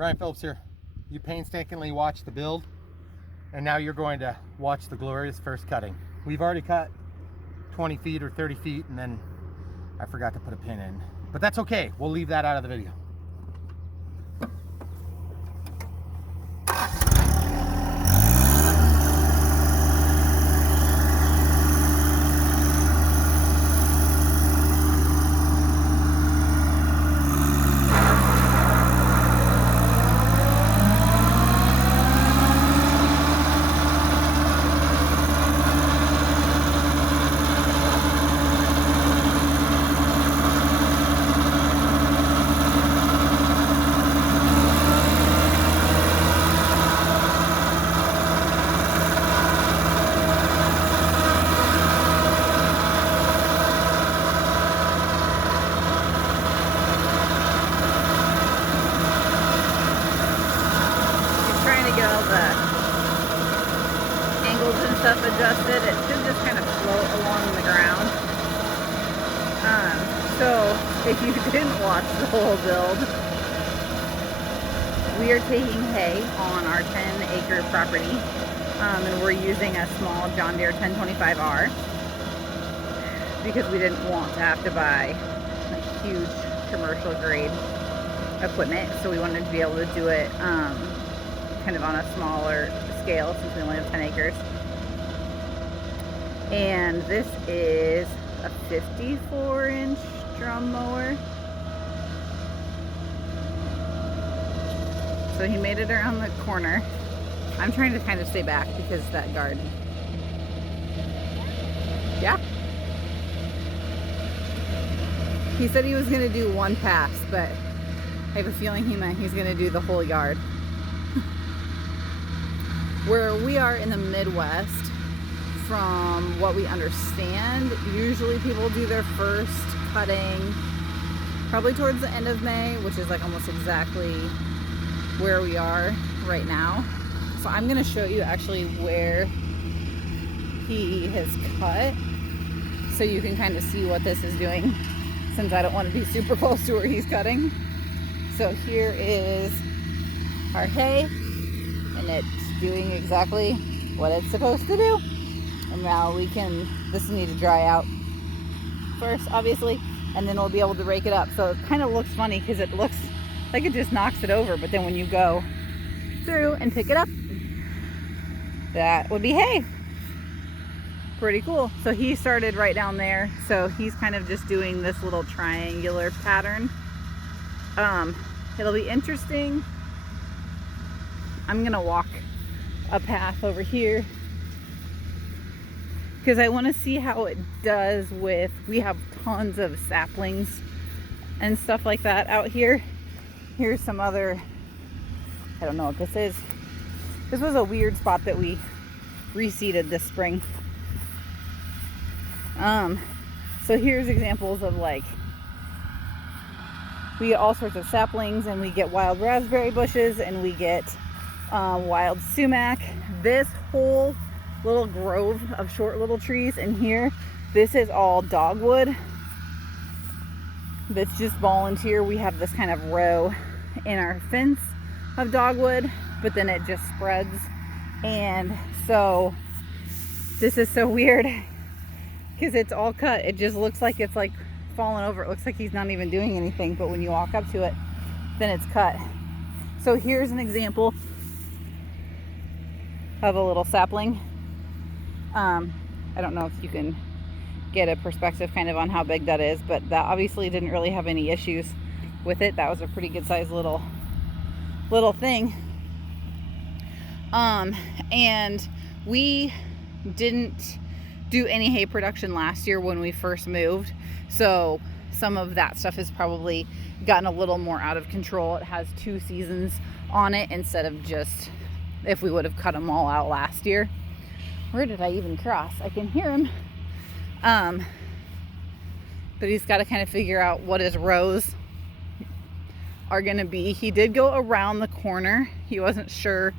Brian Phillips here. You painstakingly watched the build, and now you're going to watch the glorious first cutting. We've already cut 20 feet or 30 feet, and then I forgot to put a pin in. But that's okay, we'll leave that out of the video. Stuff adjusted, it should just kind of float along the ground. So if you didn't watch the whole build, we are taking hay on our 10-acre property, and we're using a small John Deere 1025R because we didn't want to have to buy like huge commercial grade equipment, so we wanted to be able to do it kind of on a smaller scale since we only have 10 acres. And this is a 54-inch drum mower. So he made it around the corner. I'm trying to kind of stay back because that guard. Yeah. He said he was going to do one pass, but I have a feeling he meant he's going to do the whole yard. Where we are in the Midwest, from what we understand, usually people do their first cutting probably towards the end of May, which is like almost exactly where we are right now. So I'm going to show you actually where he has cut so you can kind of see what this is doing, since I don't want to be super close to where he's cutting. So here is our hay, and it's doing exactly what it's supposed to do. And now this will need to dry out first, obviously, and then we'll be able to rake it up. So it kind of looks funny because it looks like it just knocks it over, but then when you go through and pick it up, that would be hay. Pretty cool. So he started right down there. So he's kind of just doing this little triangular pattern. It'll be interesting. I'm gonna walk a path over here because I want to see how it does with, we have tons of saplings and stuff like that out here. Here's some other, I don't know what this is. This was a weird spot that we reseeded this spring. So here's examples of, like, we get all sorts of saplings, and we get wild raspberry bushes, and we get wild sumac. This whole little grove of short little trees in here, this is all dogwood that's just volunteer. We have this kind of row in our fence of dogwood, but then it just spreads. And so this is so weird because it's all cut. It just looks like it's like fallen over. It looks like he's not even doing anything, but when you walk up to it, then it's cut. So here's an example of a little sapling. I don't know if you can get a perspective kind of on how big that is, but that obviously didn't really have any issues with it. That was a pretty good sized little thing. And we didn't do any hay production last year when we first moved, so some of that stuff has probably gotten a little more out of control. It has 2 seasons on it instead of just, if we would have cut them all out last year. Where did I even cross? I can hear him. But he's got to kind of figure out what his rows are going to be. He did go around the corner. He wasn't sure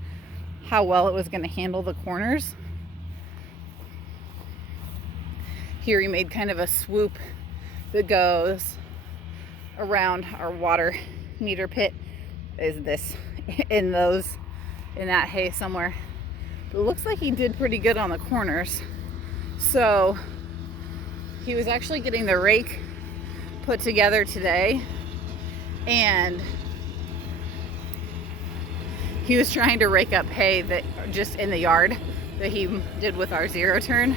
how well it was going to handle the corners. Here he made kind of a swoop that goes around our water meter pit. Is this in that hay somewhere. But it looks like he did pretty good on the corners. So he was actually getting the rake put together today, and he was trying to rake up hay that just in the yard that he did with our zero turn.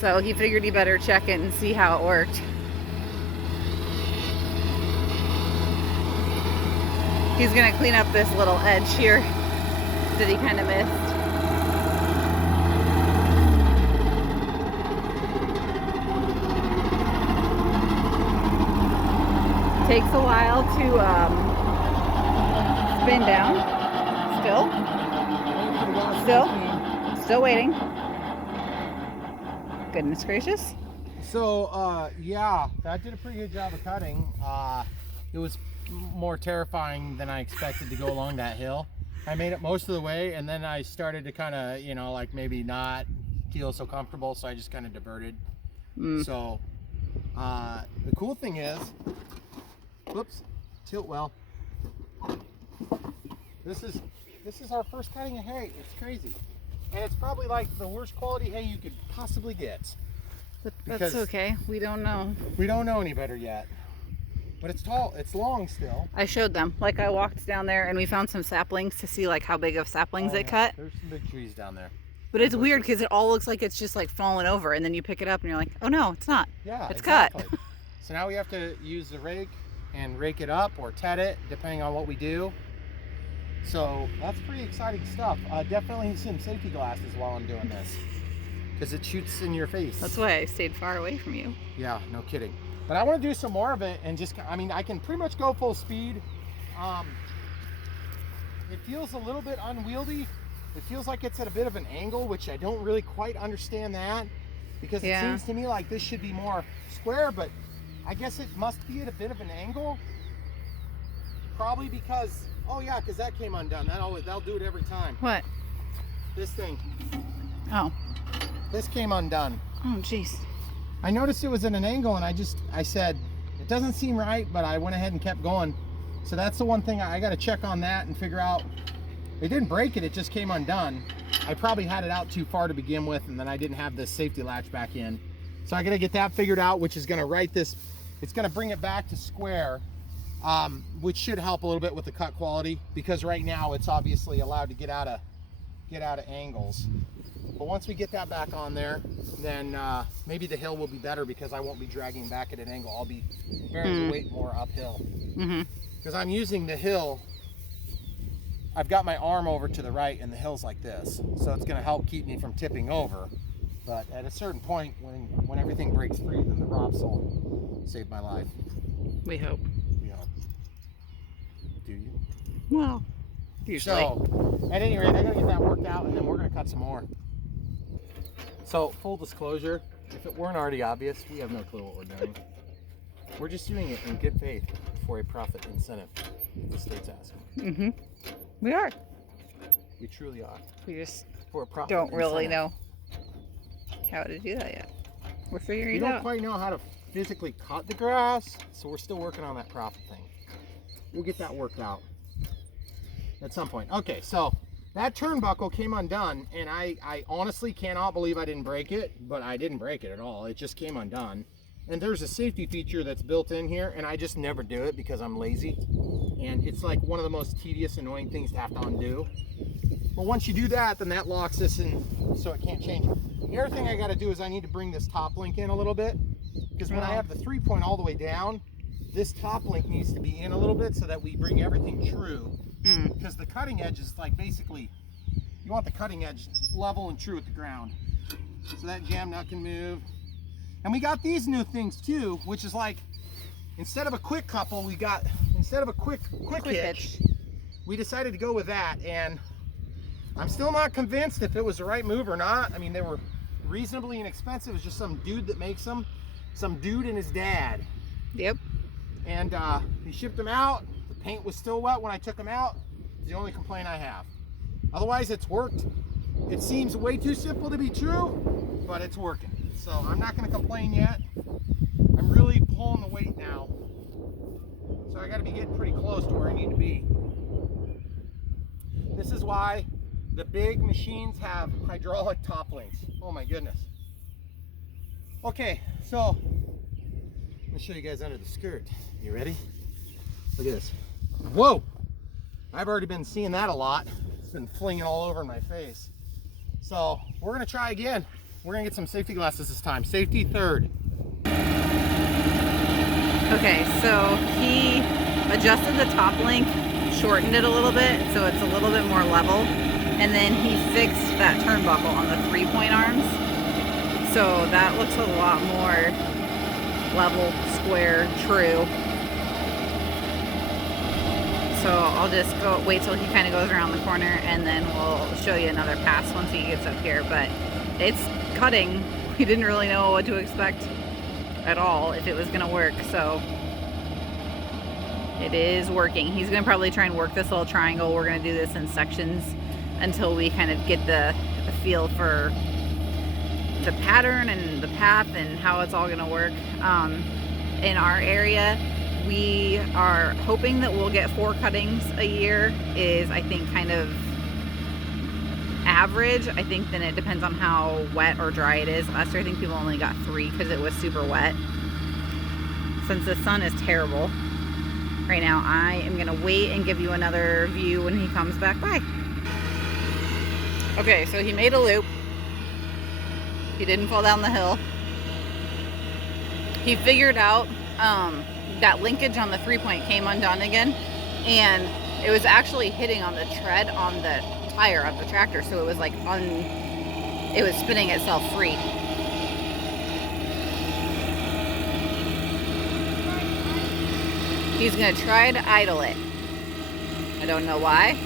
So he figured he better check it and see how it worked. He's gonna clean up this little edge here that he kind of missed. Takes a while to spin down. Still waiting. Goodness gracious. So yeah, that did a pretty good job of cutting. It was more terrifying than I expected to go along that hill. I made it most of the way, and then I started to kind of, you know, like maybe not feel so comfortable, so I just kind of diverted. So the cool thing is, whoops, tilt well. This is our first cutting of hay. It's crazy, and it's probably like the worst quality hay you could possibly get. But that's okay. We don't know. We don't know any better yet. But it's tall. It's long still. I showed them. Like, I walked down there and we found some saplings to see like how big of saplings it cut. There's some big trees down there. But it's weird because it all looks like it's just like falling over, and then you pick it up and you're like, oh no, it's not. Yeah, it's exactly. cut. So now we have to use the rake and rake it up or tet it, depending on what we do. So that's pretty exciting stuff. Definitely some safety glasses while I'm doing this, because it shoots in your face. That's why I stayed far away from you. Yeah, no kidding. But I want to do some more of it and just, I mean, I can pretty much go full speed. It feels a little bit unwieldy. It feels like it's at a bit of an angle, which I don't really quite understand that, because it seems to me like this should be more square, but I guess it must be at a bit of an angle. Probably because, oh yeah, because that came undone. That'll do it every time. What? This thing. Oh. This came undone. Oh, jeez. I noticed it was at an angle, and I said, it doesn't seem right, but I went ahead and kept going. So that's the one thing I got to check on that and figure out. It didn't break it, it just came undone. I probably had it out too far to begin with, and then I didn't have this safety latch back in. So I got to get that figured out, which is going to right this, it's going to bring it back to square, which should help a little bit with the cut quality, because right now it's obviously allowed to get out of angles. But once we get that back on there, then maybe the hill will be better, because I won't be dragging back at an angle. I'll be bearing the weight more uphill. Because I'm using the hill, I've got my arm over to the right and the hill's like this. So it's going to help keep me from tipping over. But at a certain point, when everything breaks free, then the ROPS will save my life. We hope. We hope. Do you? Well, usually. So, at any rate, I got to get that worked out, and then we're going to cut some more. So, full disclosure, if it weren't already obvious, we have no clue what we're doing. We're just doing it in good faith for a profit incentive, if the state's asking. We are. We truly are. We just For a profit don't really incentive. know how to do that yet. We're figuring We it don't out. quite know how to physically cut the grass, so we're still working on that profit thing. We'll get that worked out at some point. Okay, so that turnbuckle came undone, and I honestly cannot believe I didn't break it, but I didn't break it at all. It just came undone. And there's a safety feature that's built in here, and I just never do it because I'm lazy. And it's like one of the most tedious, annoying things to have to undo. But once you do that, then that locks this in so it can't change. The other thing I got to do is I need to bring this top link in a little bit, because when I have the 3-point all the way down, this top link needs to be in a little bit so that we bring everything true. Because the cutting edge is like, basically, you want the cutting edge level and true with the ground. So that jam nut can move. And we got these new things too, which is like, instead of a quick couple, we got, instead of a quick hitch, we decided to go with that. And I'm still not convinced if it was the right move or not. I mean, they were reasonably inexpensive. It's just some dude that makes them, some dude and his dad. Yep. And he shipped them out. The paint was still wet when I took them out. It's the only complaint I have. Otherwise, it's worked. It seems way too simple to be true, but it's working. So I'm not going to complain yet. I'm really pulling the weight now. So I got to be getting pretty close to where I need to be. is why the big machines have hydraulic top links. Oh my goodness. Okay, so let me show you guys under the skirt. You ready? Look at this. Whoa! I've already been seeing that a lot. It's been flinging all over my face. So we're gonna try again. We're gonna get some safety glasses this time. Safety third. Okay, so he adjusted the top link, shortened it a little bit so it's a little bit more level, and then he fixed that turnbuckle on the 3-point arms. So that looks a lot more level, square, true. So I'll just wait till he kind of goes around the corner, and then we'll show you another pass once he gets up here. But it's cutting. We didn't really know what to expect at all, if it was going to work. So it is working. He's going to probably try and work this little triangle. We're going to do this in sections until we kind of get the feel for the pattern and the path and how it's all going to work. In our area, we are hoping that we'll get 4 cuttings a year is, I think, kind of average. I think then it depends on how wet or dry it is. Last year I think people only got 3 because it was super wet. Since the sun is terrible right now, I am going to wait and give you another view when he comes back by. Okay, so he made a loop. He didn't fall down the hill. He figured out that linkage on the 3-point came undone again, and it was actually hitting on the tread on the tire of the tractor, so it was like it was spinning itself free. He's gonna try to idle it. I don't know why.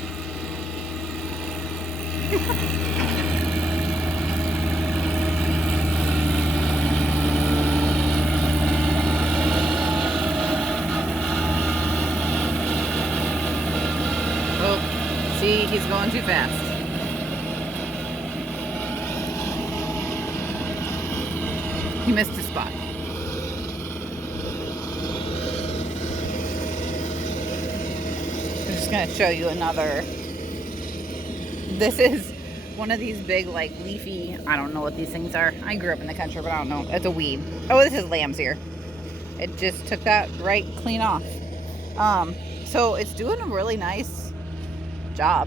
See, he's going too fast. He missed his spot. I'm just going to show you another. This is one of these big, like, leafy, I don't know what these things are. I grew up in the country, but I don't know. It's a weed. Oh, this is lamb's ear. It just took that right clean off. So it's doing a really nice job.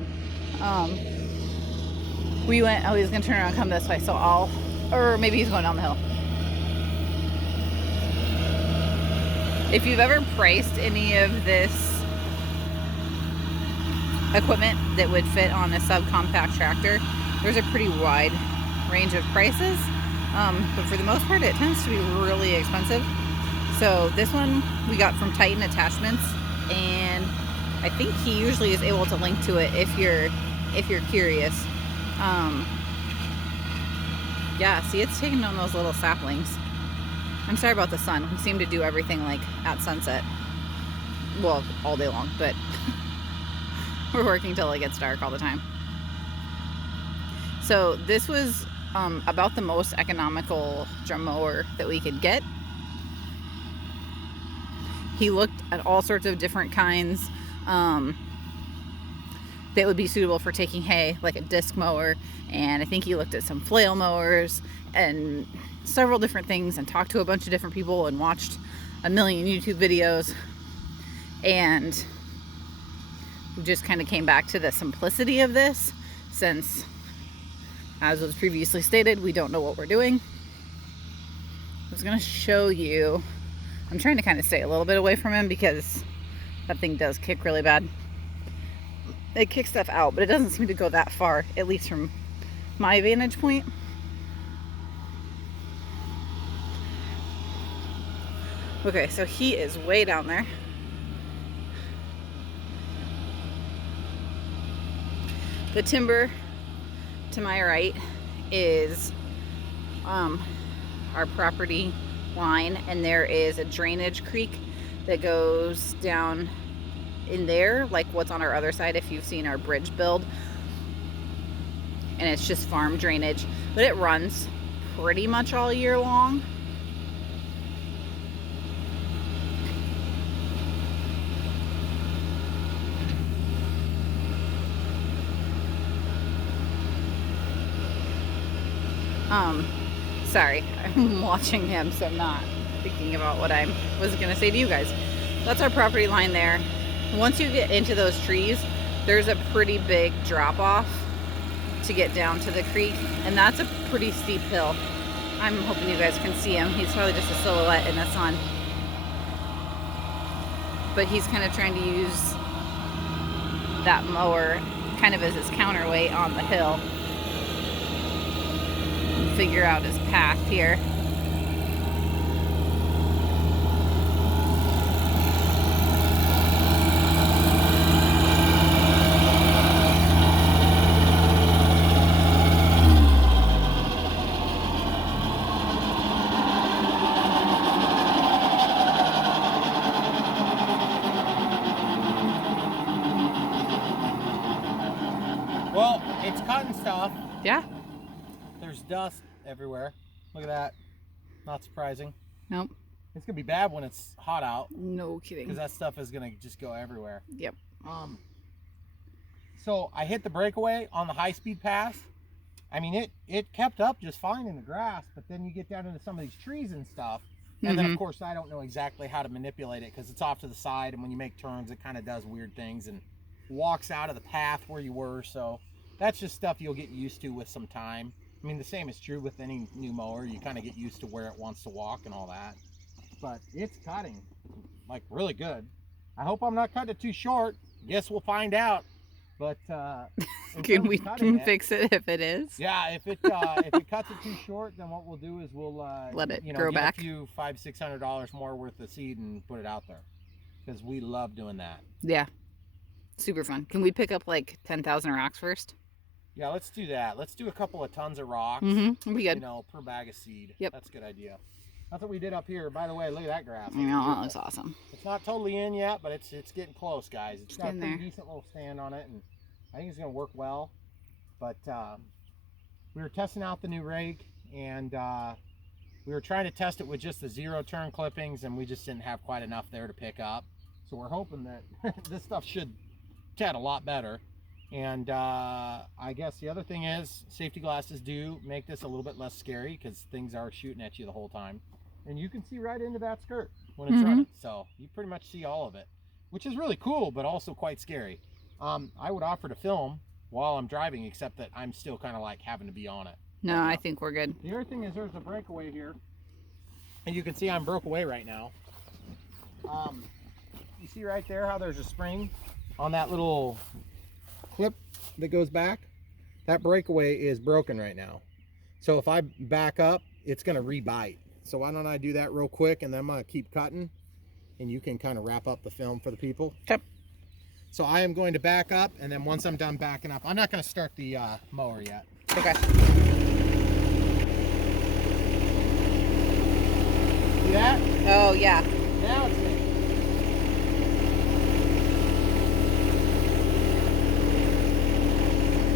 We went, oh, he's gonna turn around and come this way, so or maybe he's going down the hill. If you've ever priced any of this equipment that would fit on a subcompact tractor, there's a pretty wide range of prices, but for the most part it tends to be really expensive. So this one we got from Titan Attachments, and I think he usually is able to link to it if you're curious. Yeah, see, it's taking down those little saplings. I'm sorry about the sun. We seem to do everything like at sunset. Well, all day long, but we're working till it gets dark all the time. So this was about the most economical drum mower that we could get. He looked at all sorts of different kinds that would be suitable for taking hay, like a disc mower, and I think he looked at some flail mowers and several different things, and talked to a bunch of different people and watched a million YouTube videos, and we just kind of came back to the simplicity of this, since, as was previously stated, we don't know what we're doing. I was going to show you, I'm trying to kind of stay a little bit away from him because that thing does kick really bad. It kicks stuff out, but it doesn't seem to go that far, at least from my vantage point. Okay, so he is way down there. The timber to my right is our property line, and there is a drainage creek that goes down in there, like what's on our other side if you've seen our bridge build, and it's just farm drainage, but it runs pretty much all year long. Sorry, I'm watching him, so I'm not thinking about what I was gonna say to you guys. That's our property line there. Once you get into those trees, there's a pretty big drop off to get down to the creek, and that's a pretty steep hill. I'm hoping you guys can see him. He's probably just a silhouette in the sun. But he's kind of trying to use that mower kind of as his counterweight on the hill. Figure out his path here. Well, it's cutting stuff. Yeah. There's dust everywhere. Look at that. Not surprising. Nope. It's gonna be bad when it's hot out. No kidding. Because that stuff is gonna just go everywhere. Yep. So I hit the breakaway on the high-speed pass. I mean, it kept up just fine in the grass, but then you get down into some of these trees and stuff, and then of course I don't know exactly how to manipulate it because it's off to the side, and when you make turns, it kind of does weird things and walks out of the path where you were. So that's just stuff you'll get used to with some time. I mean, the same is true with any new mower. You kind of get used to where it wants to walk and all that. But it's cutting like really good. I hope I'm not cutting it too short. Guess we'll find out. But can we fix it if it is? Yeah, if it cuts it too short, then what we'll do is we'll let it grow grow get back. a few $500-600 more worth of seed and put it out there because we love doing that. Yeah, super fun. Can we pick up like 10,000 rocks first? Yeah, let's do that. Let's do a couple of tons of rocks. We good. You know, per bag of seed. Yep, that's a good idea. That's what we did up here. By the way, look at that grass. I know, that looks awesome. It's not totally in yet, but it's getting close, guys. It's got a pretty there. decent little stand on it, and I think it's going to work well. But we were testing out the new rake, and we were trying to test it with just the 0-turn clippings, and we just didn't have quite enough there to pick up. So we're hoping that this stuff should tat a lot better. And I guess the other thing is safety glasses do make this a little bit less scary because things are shooting at you the whole time. And you can see right into that skirt when it's running. So you pretty much see all of it, which is really cool, but also quite scary. I would offer to film while I'm driving, except that I'm still kind of like having to be on it. No, I think we're good. The other thing is there's a breakaway here. And you can see I'm broke away right now. You see right there how there's a spring on that little clip that goes back? That breakaway is broken right now. So if I back up, it's going to rebite. So why don't I do that real quick, and then I'm going to keep cutting, and you can kind of wrap up the film for the people. Okay. So I am going to back up, and then once I'm done backing up, I'm not going to start the mower yet. Okay. See that? Oh, yeah. Now it's in.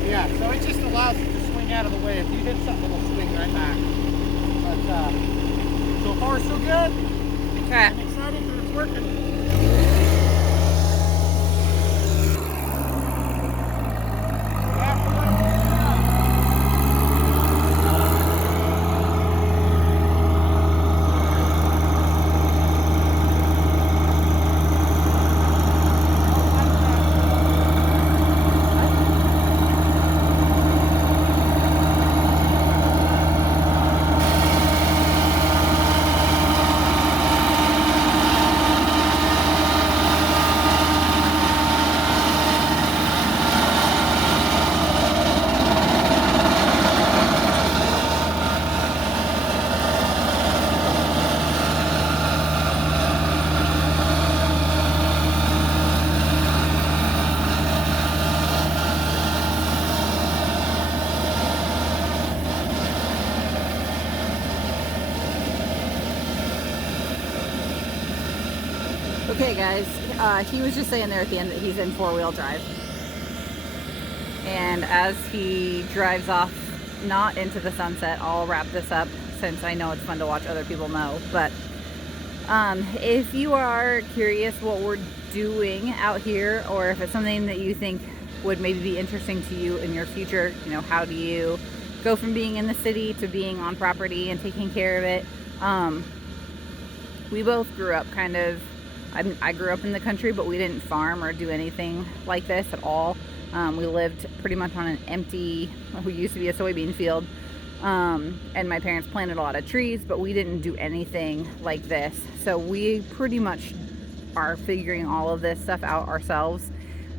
Yeah, so it just allows it to swing out of the way. If you hit something, it'll swing right back. But so far, so good. Okay. I'm excited that it's working. Okay, guys, he was just saying there at the end that he's in 4-wheel drive. And as he drives off, not into the sunset, I'll wrap this up since I know it's fun to watch other people mow. But if you are curious what we're doing out here, or if it's something that you think would maybe be interesting to you in your future, you know, how do you go from being in the city to being on property and taking care of it. We both grew up kind of, I grew up in the country, but we didn't farm or do anything like this at all. We lived pretty much on an empty, what used to be a soybean field. And my parents planted a lot of trees, but we didn't do anything like this. So we pretty much are figuring all of this stuff out ourselves.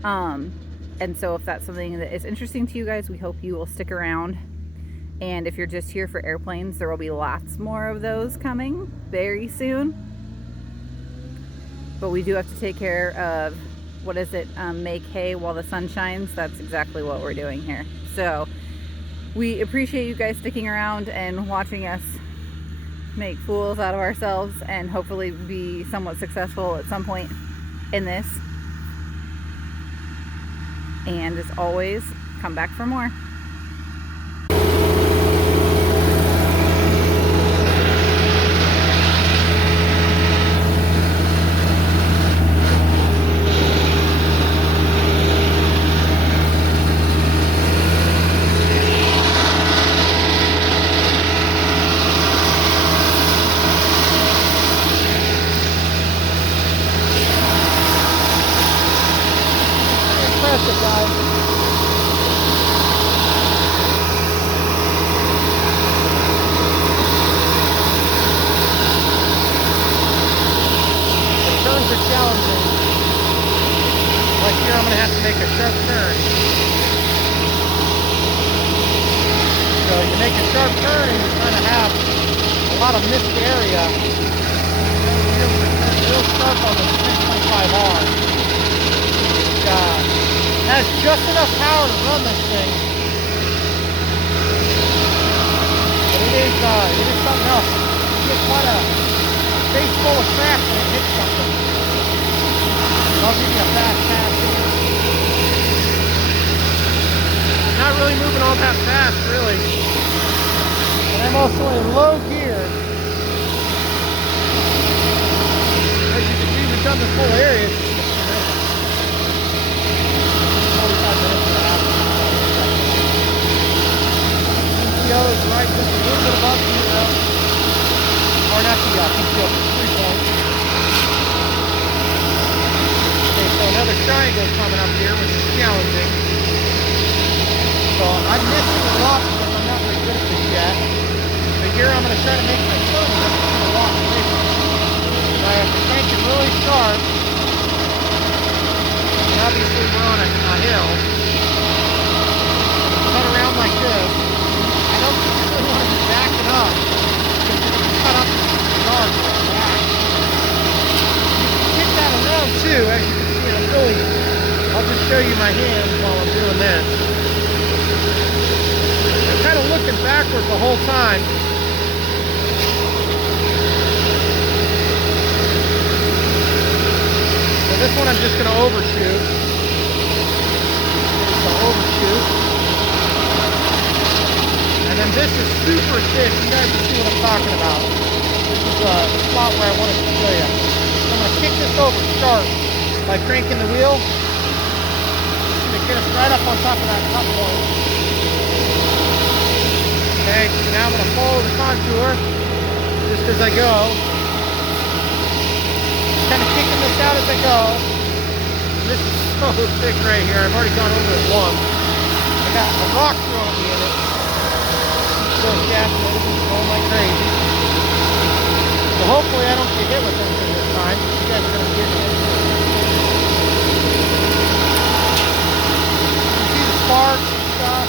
And so if that's something that is interesting to you guys, we hope you will stick around. And if you're just here for airplanes, there will be lots more of those coming very soon. But we do have to take care of, what is it, make hay while the sun shines. That's exactly what we're doing here. So we appreciate you guys sticking around and watching us make fools out of ourselves and hopefully be somewhat successful at some point in this. And as always, come back for more. Has just enough power to run this thing, but it is something else. You get quite a face full of crap when it hits something. I'll give you a fast pass here. Not really moving all that fast, really. And I'm also in low gear. As you can see, we've done this whole area. Is right just a little bit above zero, or not the PCO, 3 points. Okay, so another triangle coming up here, which is challenging. So I'm missing a lot because I'm not very good at this yet. But here I'm going to try to make my son just kind of walk away from it. So I have to crank it really sharp. And obviously we're on a hill. Cut around like this. I don't really want to be backing up because you're going to cut up the yard with the back. You can get that around too, as you can see. I'll just show you my hands while I'm doing this. I'm kind of looking backward the whole time. So this one I'm just going to overshoot. Overshoot. And then this is super thick. You guys can see what I'm talking about. This is the spot where I wanted to show you. So I'm going to kick this over sharp by cranking the wheel. It's going to get us right up on top of that top point. Okay, so now I'm going to follow the contour just as I go. Kind of kicking this out as I go. And this is so thick right here. I've already gone over it once. I got a rock thrown at me in it. So yeah, it's going like crazy. So hopefully I don't get hit with anything this time. You guys are going to get hit. You see the sparks and stuff.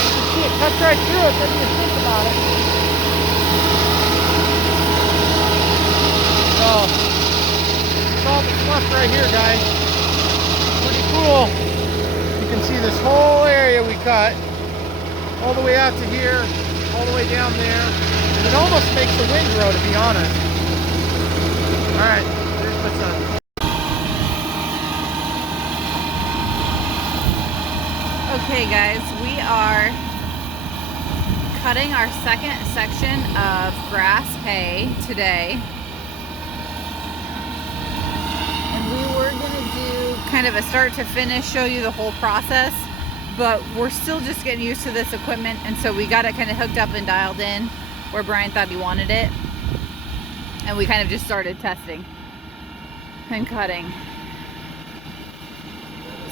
You can see it cuts right through it, doesn't even think about it. So, it's all the stuff right here, guys. Pretty cool. You can see this whole area we cut, all the way out to here, all the way down there. And it almost makes a windrow, to be honest. Alright, here's my son. Okay guys, we are cutting our second section of grass hay today. And we were going to do kind of a start to finish, show you the whole process, but we're still just getting used to this equipment, and so we got it kind of hooked up and dialed in where Brian thought he wanted it, and we kind of just started testing and cutting.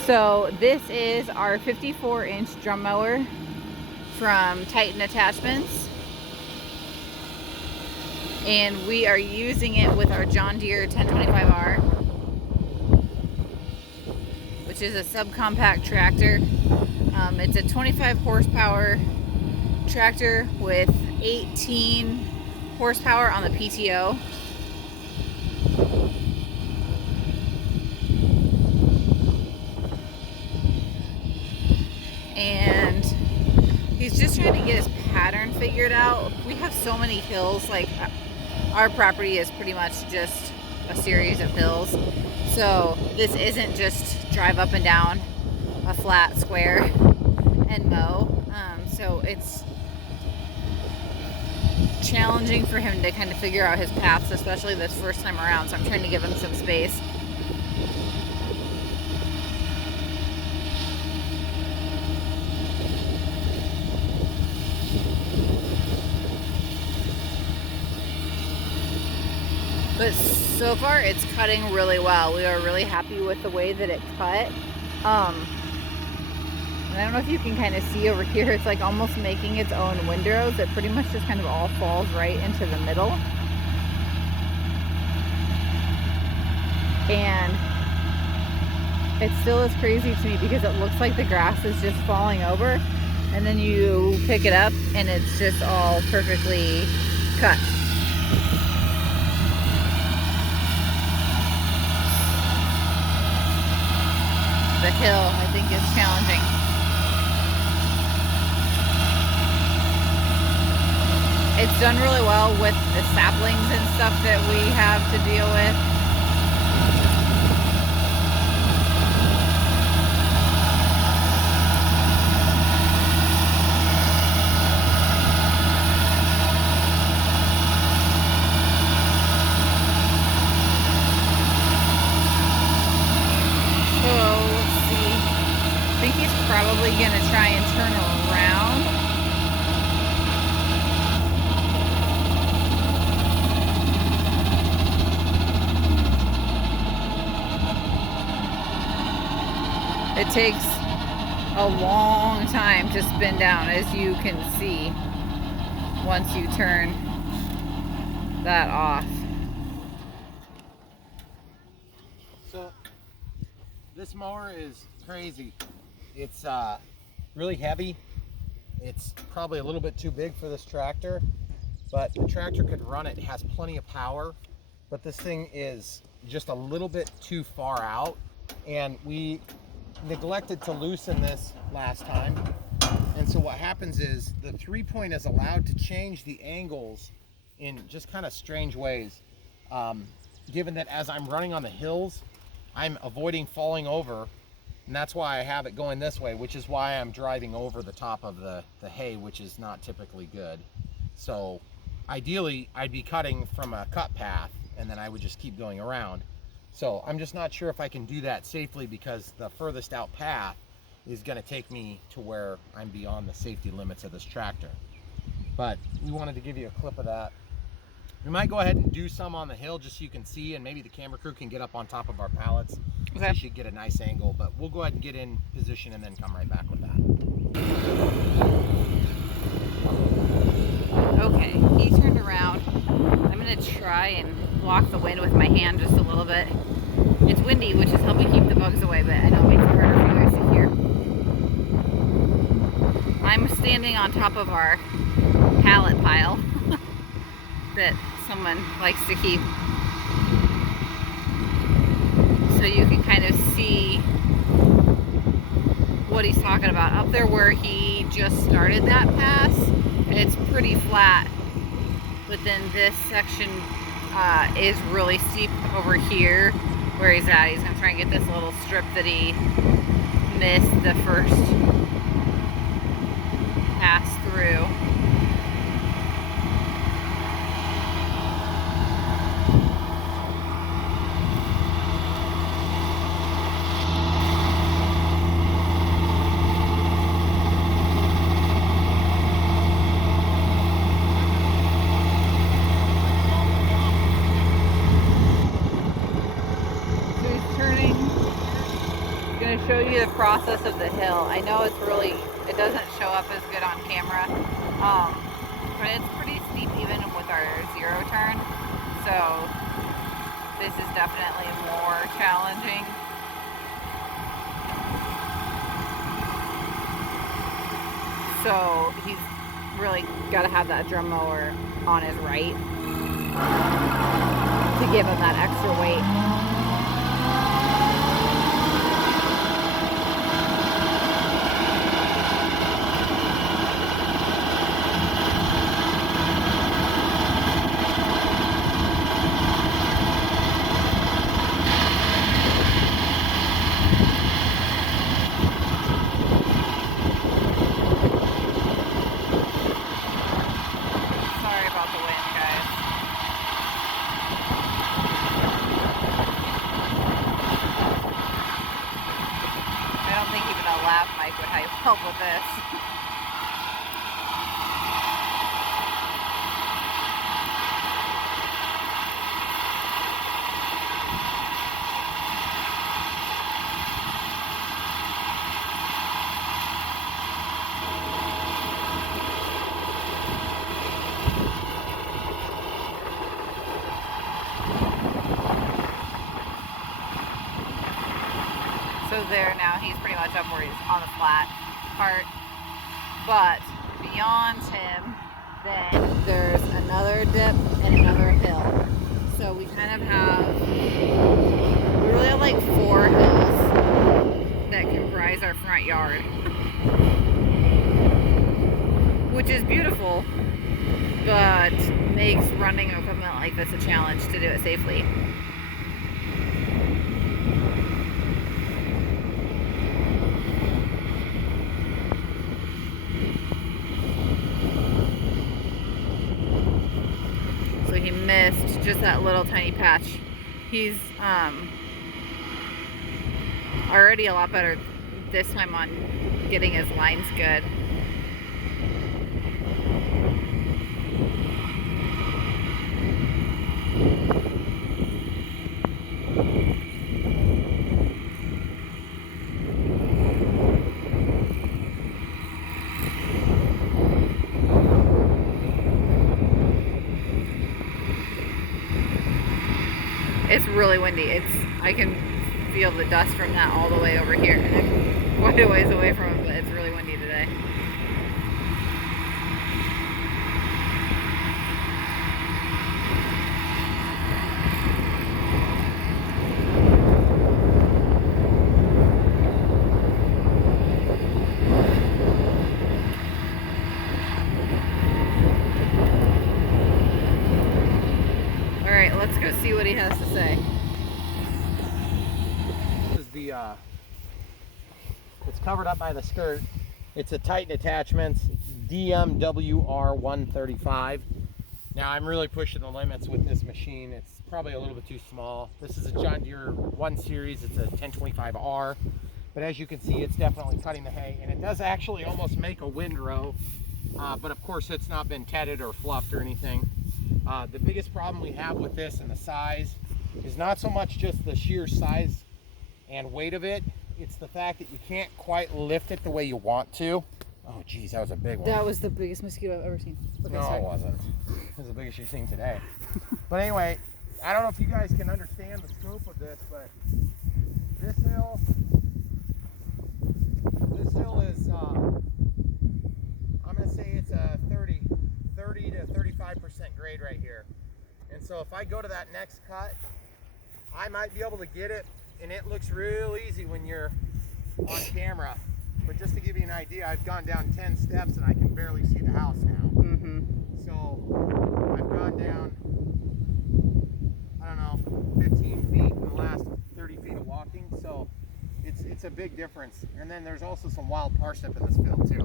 So this is our 54-inch drum mower from Titan Attachments, and we are using it with our John Deere 1025R, which is a subcompact tractor. It's a 25 horsepower tractor with 18 horsepower on the PTO. And he's just trying to get his pattern figured out. We have so many hills, like our property is pretty much just a series of hills. So this isn't just drive up and down a flat square and mow. So it's challenging for him to kind of figure out his paths, especially this first time around. So I'm trying to give him some space. But so far it's cutting really well. We are really happy with the way that it cut. And I don't know if you can kind of see over here, it's like almost making its own windrows. It pretty much just kind of all falls right into the middle. And it still is crazy to me because it looks like the grass is just falling over, and then you pick it up and it's just all perfectly cut. The hill, I think, is challenging. It's done really well with the saplings and stuff that we have to deal with. Probably gonna try and turn around. It takes a long time to spin down, as you can see, once you turn that off. So this mower is crazy. It's really heavy. It's probably a little bit too big for this tractor, but the tractor could run it. It has plenty of power, but this thing is just a little bit too far out, and we neglected to loosen this last time. And so what happens is the 3-point is allowed to change the angles in just kind of strange ways. Given that as I'm running on the hills, I'm avoiding falling over. And that's why I have it going this way, which is why I'm driving over the top of the hay, which is not typically good. So ideally, I'd be cutting from a cut path, and then I would just keep going around. So I'm just not sure if I can do that safely, because the furthest out path is going to take me to where I'm beyond the safety limits of this tractor. But we wanted to give you a clip of that. We might go ahead and do some on the hill just so you can see, and maybe the camera crew can get up on top of our pallets. Okay. So you should get a nice angle, but we'll go ahead and get in position and then come right back with that. Okay, he turned around. I'm gonna try and block the wind with my hand just a little bit. It's windy, which is helping keep the bugs away, but I know it makes it harder for you guys to hear. I'm standing on top of our pallet pile that someone likes to keep, so you can kind of see what he's talking about. Up there where he just started that pass, it's pretty flat, but then this section is really steep over here where he's at. He's gonna try and get this little strip that he missed the first pass through. going to show you the process of the hill. I know it doesn't show up as good on camera, but it's pretty steep even with our zero turn. So this is definitely more challenging. So he's really got to have that drum mower on his right to give him that extra weight. Help with this. So there, now he's pretty much up where he's on the flat part, but beyond him then there's another dip and another hill. So we kind of we really have like 4 hills that comprise our front yard, which is beautiful, but makes running equipment like this a challenge to do it safely. He missed just that little tiny patch. He's already a lot better this time on getting his lines good. It's really windy. I can feel the dust from that all the way over here. And I'm quite a ways away from it, but it's really windy today. Let's go see what he has to say. This is it's covered up by the skirt. It's a Titan Attachments DMWR135. Now I'm really pushing the limits with this machine. It's probably a little bit too small. This is a John Deere 1 Series. It's a 1025R. But as you can see, it's definitely cutting the hay, and it does actually almost make a windrow. But of course, it's not been tedded or fluffed or anything. The biggest problem we have with this and the size is not so much just the sheer size and weight of it, it's the fact that you can't quite lift it the way you want to. Oh geez, that was a big one. That was the biggest mosquito I've ever seen. Okay, no, sorry. It wasn't. It was the biggest you've seen today. But anyway, I don't know if you guys can understand the scope of this, but this hill is, I'm going to say it's a 30 to 35% grade right here. And so if I go to that next cut, I might be able to get it, and it looks real easy when you're on camera. But just to give you an idea, I've gone down 10 steps and I can barely see the house now. Mm-hmm. So I've gone down, I don't know, 15 feet in the last 30 feet of walking. So it's a big difference. And then there's also some wild parsnip in this field too,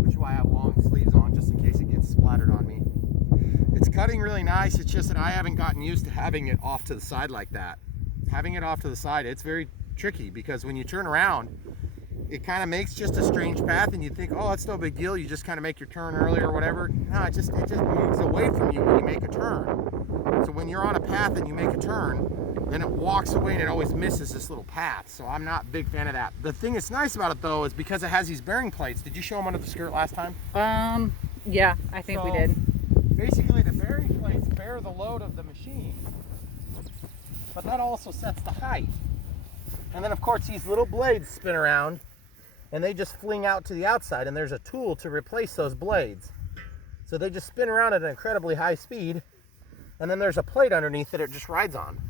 which is why I have long sleeves on, just in case it gets splattered on me. It's cutting really nice. It's just that I haven't gotten used to having it off to the side like that. Having it off to the side, it's very tricky, because when you turn around, it kind of makes just a strange path, and you think, oh, it's no big deal, you just kind of make your turn early or whatever. No, it just moves away from you when you make a turn. So when you're on a path and you make a turn, then it walks away and it always misses this little path. So I'm not a big fan of that. The thing that's nice about it though is because it has these bearing plates. Did you show them under the skirt last time? Yeah, I think we did. Basically the bearing plates bear the load of the machine, but that also sets the height. And then of course these little blades spin around and they just fling out to the outside, and there's a tool to replace those blades. So they just spin around at an incredibly high speed, and then there's a plate underneath that it just rides on.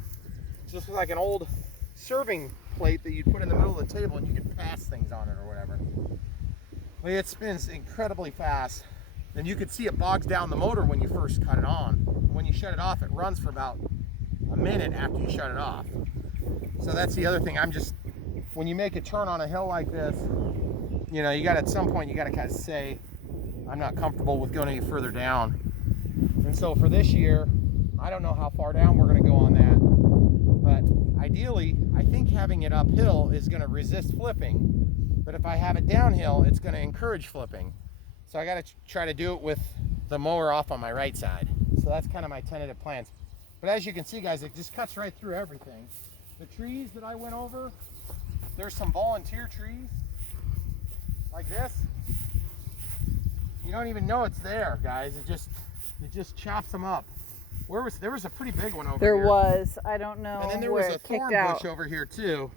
So this is like an old serving plate that you'd put in the middle of the table and you could pass things on it or whatever. Well, it spins incredibly fast, and you could see it bogs down the motor when you first cut it on. When you shut it off, it runs for about a minute after you shut it off. So that's the other thing. When you make a turn on a hill like this, you know, at some point you got to kind of say, I'm not comfortable with going any further down. And so for this year, I don't know how far down we're going to go on that, but ideally I think having it uphill is going to resist flipping, but if I have it downhill, it's going to encourage flipping. So I got to try to do it with the mower off on my right side. So that's kind of my tentative plans. But as you can see, guys, it just cuts right through everything. The trees that I went over, there's some volunteer trees like this. You don't even know it's there, guys. It just chops them up. There was a pretty big one over here. There was. I don't know. And then there was a thorn bush over here too.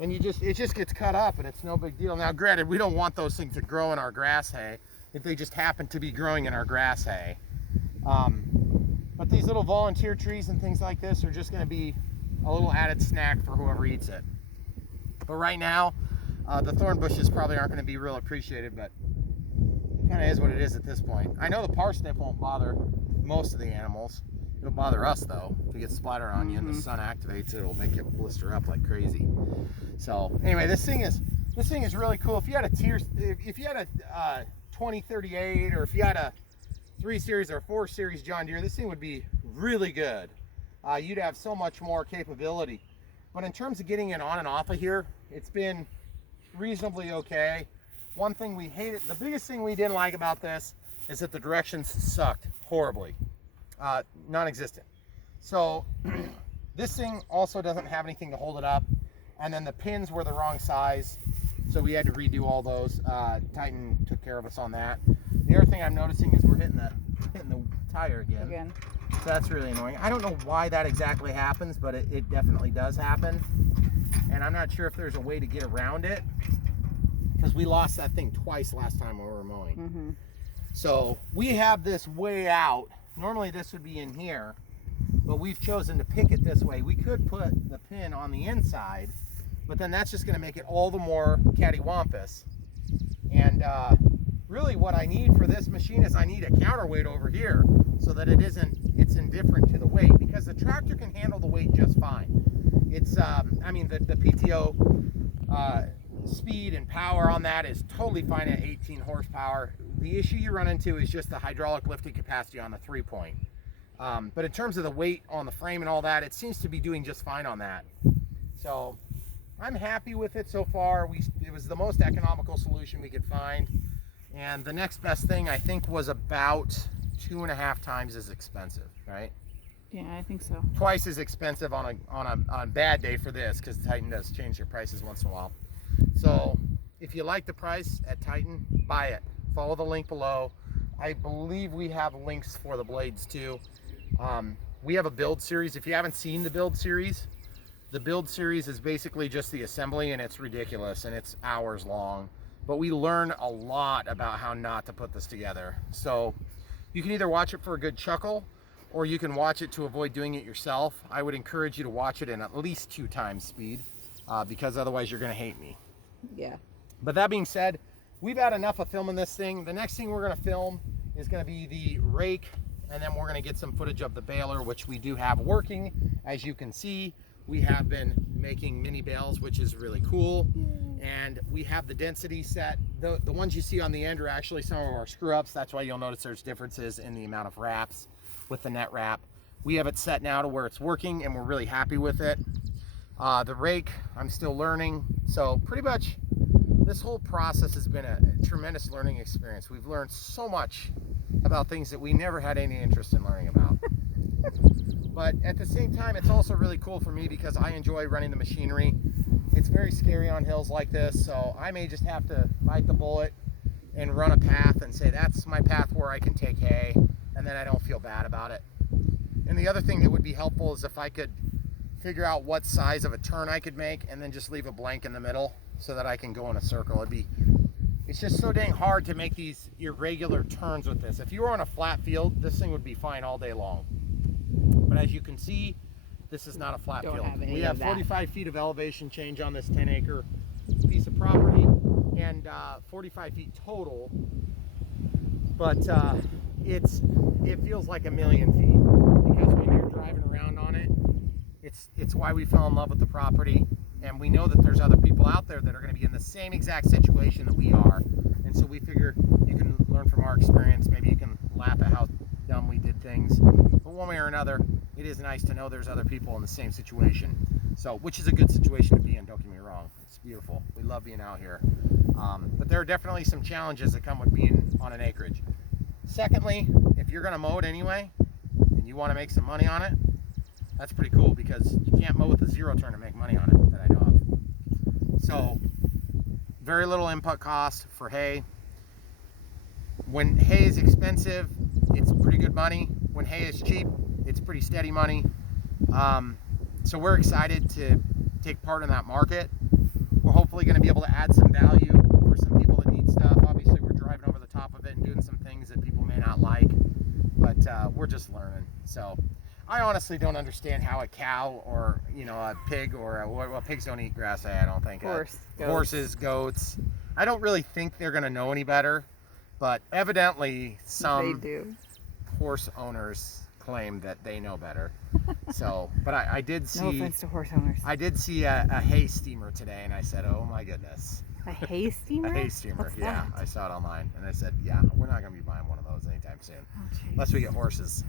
And it just gets cut up, and it's no big deal. Now, granted, we don't want those things to grow in our grass hay if they just happen to be growing in our grass hay. But these little volunteer trees and things like this are just going to be a little added snack for whoever eats it. But right now, the thorn bushes probably aren't going to be real appreciated, but it kind of is what it is at this point. I know the parsnip won't bother most of the animals. It'll bother us though. If it gets splattered on you and the sun activates it, it'll make it blister up like crazy. So anyway, this thing is really cool. If you had a 2038, or if you had a 3 Series or 4 Series John Deere, this thing would be really good. You'd have so much more capability. But in terms of getting it on and off of here, it's been reasonably okay. One thing we hated, the biggest thing we didn't like about this is that the directions sucked horribly. Non-existent. So this thing also doesn't have anything to hold it up, and then the pins were the wrong size, so we had to redo all those. Titan took care of us on that. The other thing I'm noticing is we're hitting the tire again. So that's really annoying. I don't know why that exactly happens, but it definitely does happen, and I'm not sure if there's a way to get around it, because we lost that thing twice last time when we were mowing. So we have this way out. Normally this would be in here, but we've chosen to pick it this way. We could put the pin on the inside, but then that's just going to make it all the more cattywampus. And really what I need for this machine is I need a counterweight over here so that it's indifferent to the weight, because the tractor can handle the weight just fine. It's I mean the PTO speed and power on that is totally fine at 18 horsepower. The issue you run into is just the hydraulic lifting capacity on the 3-point. But in terms of the weight on the frame and all that, it seems to be doing just fine on that. So I'm happy with it so far. It was the most economical solution we could find. And the next best thing, I think, was about 2.5 times as expensive, right? Yeah, I think so. Twice as expensive on a bad day for this, because Titan does change their prices once in a while. So if you like the price at Titan, buy it. Follow the link below. I believe we have links for the blades too. We have a build series. If you haven't seen the build series is basically just the assembly, and it's ridiculous, and it's hours long. But we learn a lot about how not to put this together. So you can either watch it for a good chuckle, or you can watch it to avoid doing it yourself. I would encourage you to watch it in at least 2 times speed, because otherwise you're going to hate me. Yeah. But that being said, we've had enough of filming this thing. The next thing we're going to film is going to be the rake, and then we're going to get some footage of the baler, which we do have working. As you can see, we have been making mini bales, which is really cool. And we have the density set. The ones you see on the end are actually some of our screw ups. That's why you'll notice there's differences in the amount of wraps with the net wrap. We have it set now to where it's working, and we're really happy with it. The rake, I'm still learning. So pretty much this whole process has been a tremendous learning experience. We've learned so much about things that we never had any interest in learning about. But at the same time, it's also really cool for me because I enjoy running the machinery. It's very scary on hills like this, so I may just have to bite the bullet and run a path and say that's my path where I can take hay, and then I don't feel bad about it. And the other thing that would be helpful is if I could figure out what size of a turn I could make and then just leave a blank in the middle so that I can go in a circle. It's just so dang hard to make these irregular turns with this. If you were on a flat field, this thing would be fine all day long. But as you can see, this is not a flat field. We have 45 feet of elevation change on this 10-acre piece of property and 45 feet total. But it feels like a million feet because when you're driving around on it, it's why we fell in love with the property. And we know that there's other people out there that are going to be in the same exact situation that we are. And so we figure you can learn from our experience. Maybe you can laugh at how dumb we did things. But one way or another, it is nice to know there's other people in the same situation. So, which is a good situation to be in, don't get me wrong. It's beautiful. We love being out here. But there are definitely some challenges that come with being on an acreage. Secondly, if you're going to mow it anyway, and you want to make some money on it, that's pretty cool because you can't mow with a zero turn and make money on it that I know of. So very little input cost for hay. When hay is expensive, it's pretty good money. When hay is cheap, it's pretty steady money. So we're excited to take part in that market. We're hopefully going to be able to add some value for some people that need stuff. Obviously we're driving over the top of it and doing some things that people may not like, but we're just learning. So I honestly don't understand how a cow or, a pig or well, pigs don't eat grass. I don't think. Horses, goats. I don't really think they're going to know any better, but evidently some horse owners claim that they know better. So, but I did see. No offense to horse owners. I did see a hay steamer today, and I said, "Oh my goodness." A hay steamer? A hay steamer. What's yeah, that? I saw it online, and I said, "Yeah, we're not going to be buying one of those anytime soon, unless we get horses."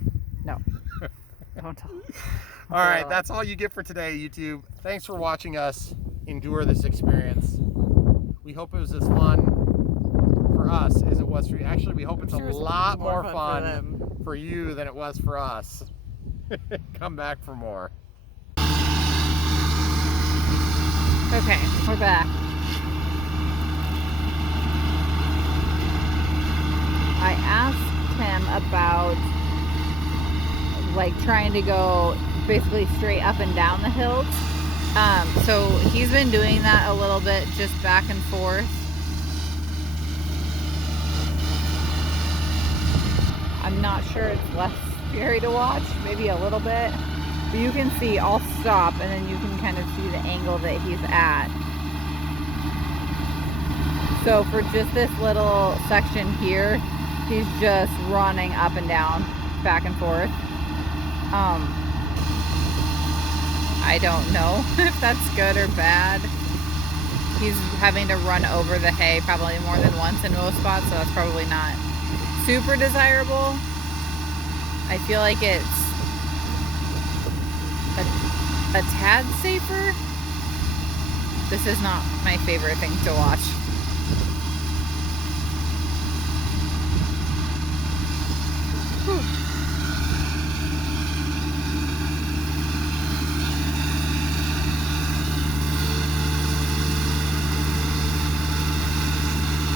No. Don't tell. All right, that's all you get for today, YouTube. Thanks for watching us endure this experience. We hope it was as fun for us as it was for you. Actually, we hope it's a lot more fun for you than it was for us. Come back for more. Okay, we're back. I asked him about trying to go basically straight up and down the hills. So he's been doing that a little bit, just back and forth. I'm not sure it's less scary to watch, maybe a little bit. But you can see, I'll stop and then you can kind of see the angle that he's at. So for just this little section here, he's just running up and down, back and forth. I don't know if that's good or bad. He's having to run over the hay probably more than once in most spots, so that's probably not super desirable. I feel like it's a tad safer. This is not my favorite thing to watch. Whew.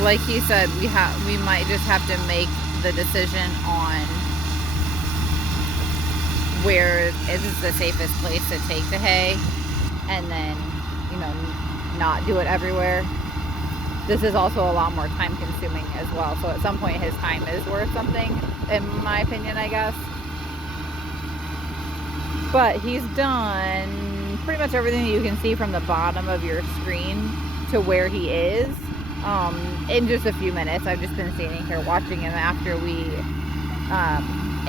Like he said, we might just have to make the decision on where is the safest place to take the hay, and then not do it everywhere. This is also a lot more time consuming as well, so at some point his time is worth something, in my opinion, I guess. But he's done pretty much everything that you can see from the bottom of your screen to where he is in just a few minutes. I've just been standing here watching him after we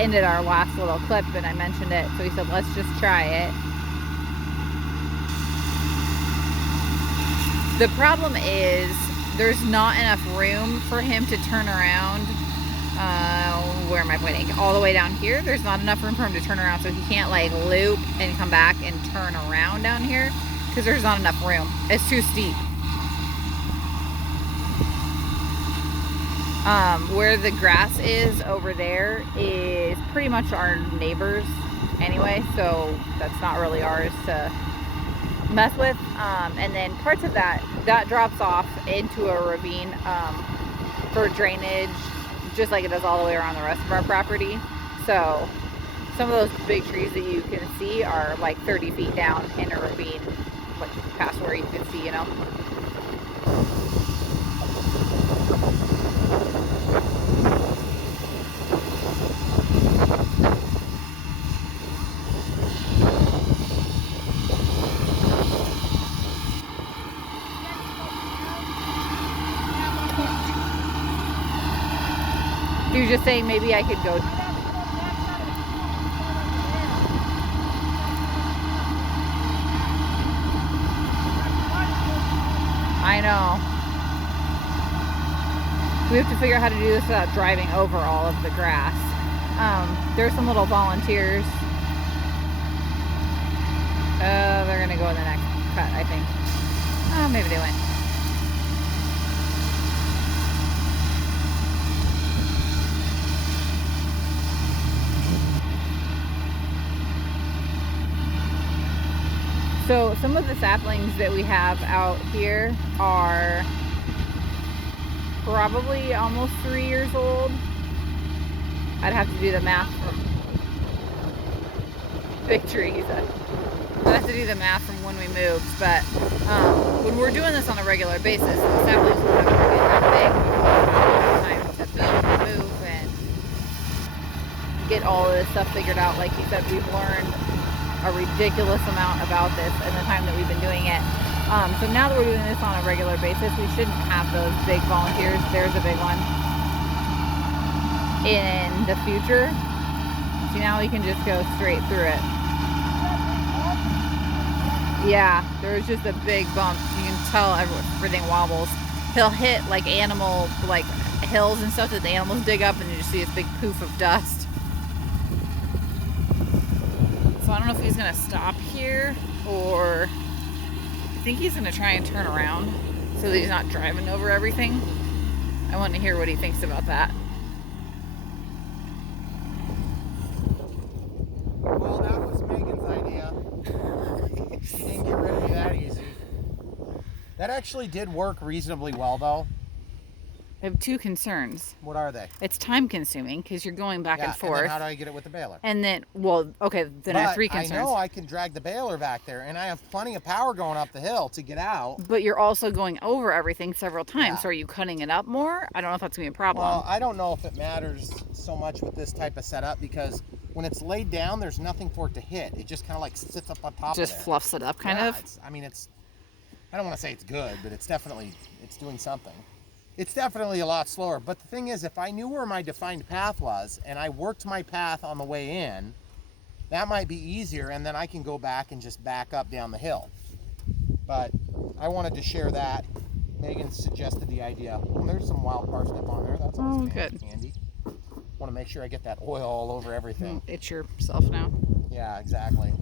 ended our last little clip, and I mentioned it, so he said let's just try it. The problem is there's not enough room for him to turn around. Where am I pointing? All the way down here. There's not enough room for him to turn around, so he can't loop and come back and turn around down here because there's not enough room. It's too steep. Where the grass is over there is pretty much our neighbor's anyway, so that's not really ours to mess with. And then parts of that drops off into a ravine for drainage, just like it does all the way around the rest of our property. So some of those big trees that you can see are like 30 feet down in a ravine, like past where you can see, you know. He was just saying maybe I could go. I know. We have to figure out how to do this without driving over all of the grass. There's some little volunteers. They're gonna go in the next cut, I think. Oh, maybe they went. So some of the saplings that we have out here are probably almost 3 years old. I'd have to do the math from big trees. I'd have to do the math from when we moved, but when we're doing this on a regular basis, the saplings will never get that big. Time to build and move and get all of this stuff figured out. Like you said, we've learned a ridiculous amount about this in the time that we've been doing it. So now that we're doing this on a regular basis, we shouldn't have those big volunteers. There's a big one. In the future, see, now we can just go straight through it. Yeah, there's just a big bump. You can tell everything wobbles. He'll hit like animal, like hills and stuff that the animals dig up, and you just see this big poof of dust. So I don't know if he's gonna stop here, or I think he's gonna try and turn around so that he's not driving over everything. I want to hear what he thinks about that. Well, that was Megan's idea. She didn't get rid of me that easy. That actually did work reasonably well, though. I have two concerns. What are they? It's time consuming because you're going back and forth. And then how do I get it with the baler? And then, well, okay, then I have three concerns. I know I can drag the baler back there, and I have plenty of power going up the hill to get out. But you're also going over everything several times. Yeah. So are you cutting it up more? I don't know if that's going to be a problem. Well, I don't know if it matters so much with this type of setup, because when it's laid down, there's nothing for it to hit. It just kind of like sits up on top of it. Just fluffs it up, kind of? I don't want to say it's good, but it's doing something. It's definitely a lot slower. But the thing is, if I knew where my defined path was and I worked my path on the way in, that might be easier, and then I can go back and just back up down the hill. But I wanted to share that. Megan suggested the idea. Oh, there's some wild parsnip on there. That's always good. Handy. Want to make sure I get that oil all over everything. It's yourself now. Yeah, exactly.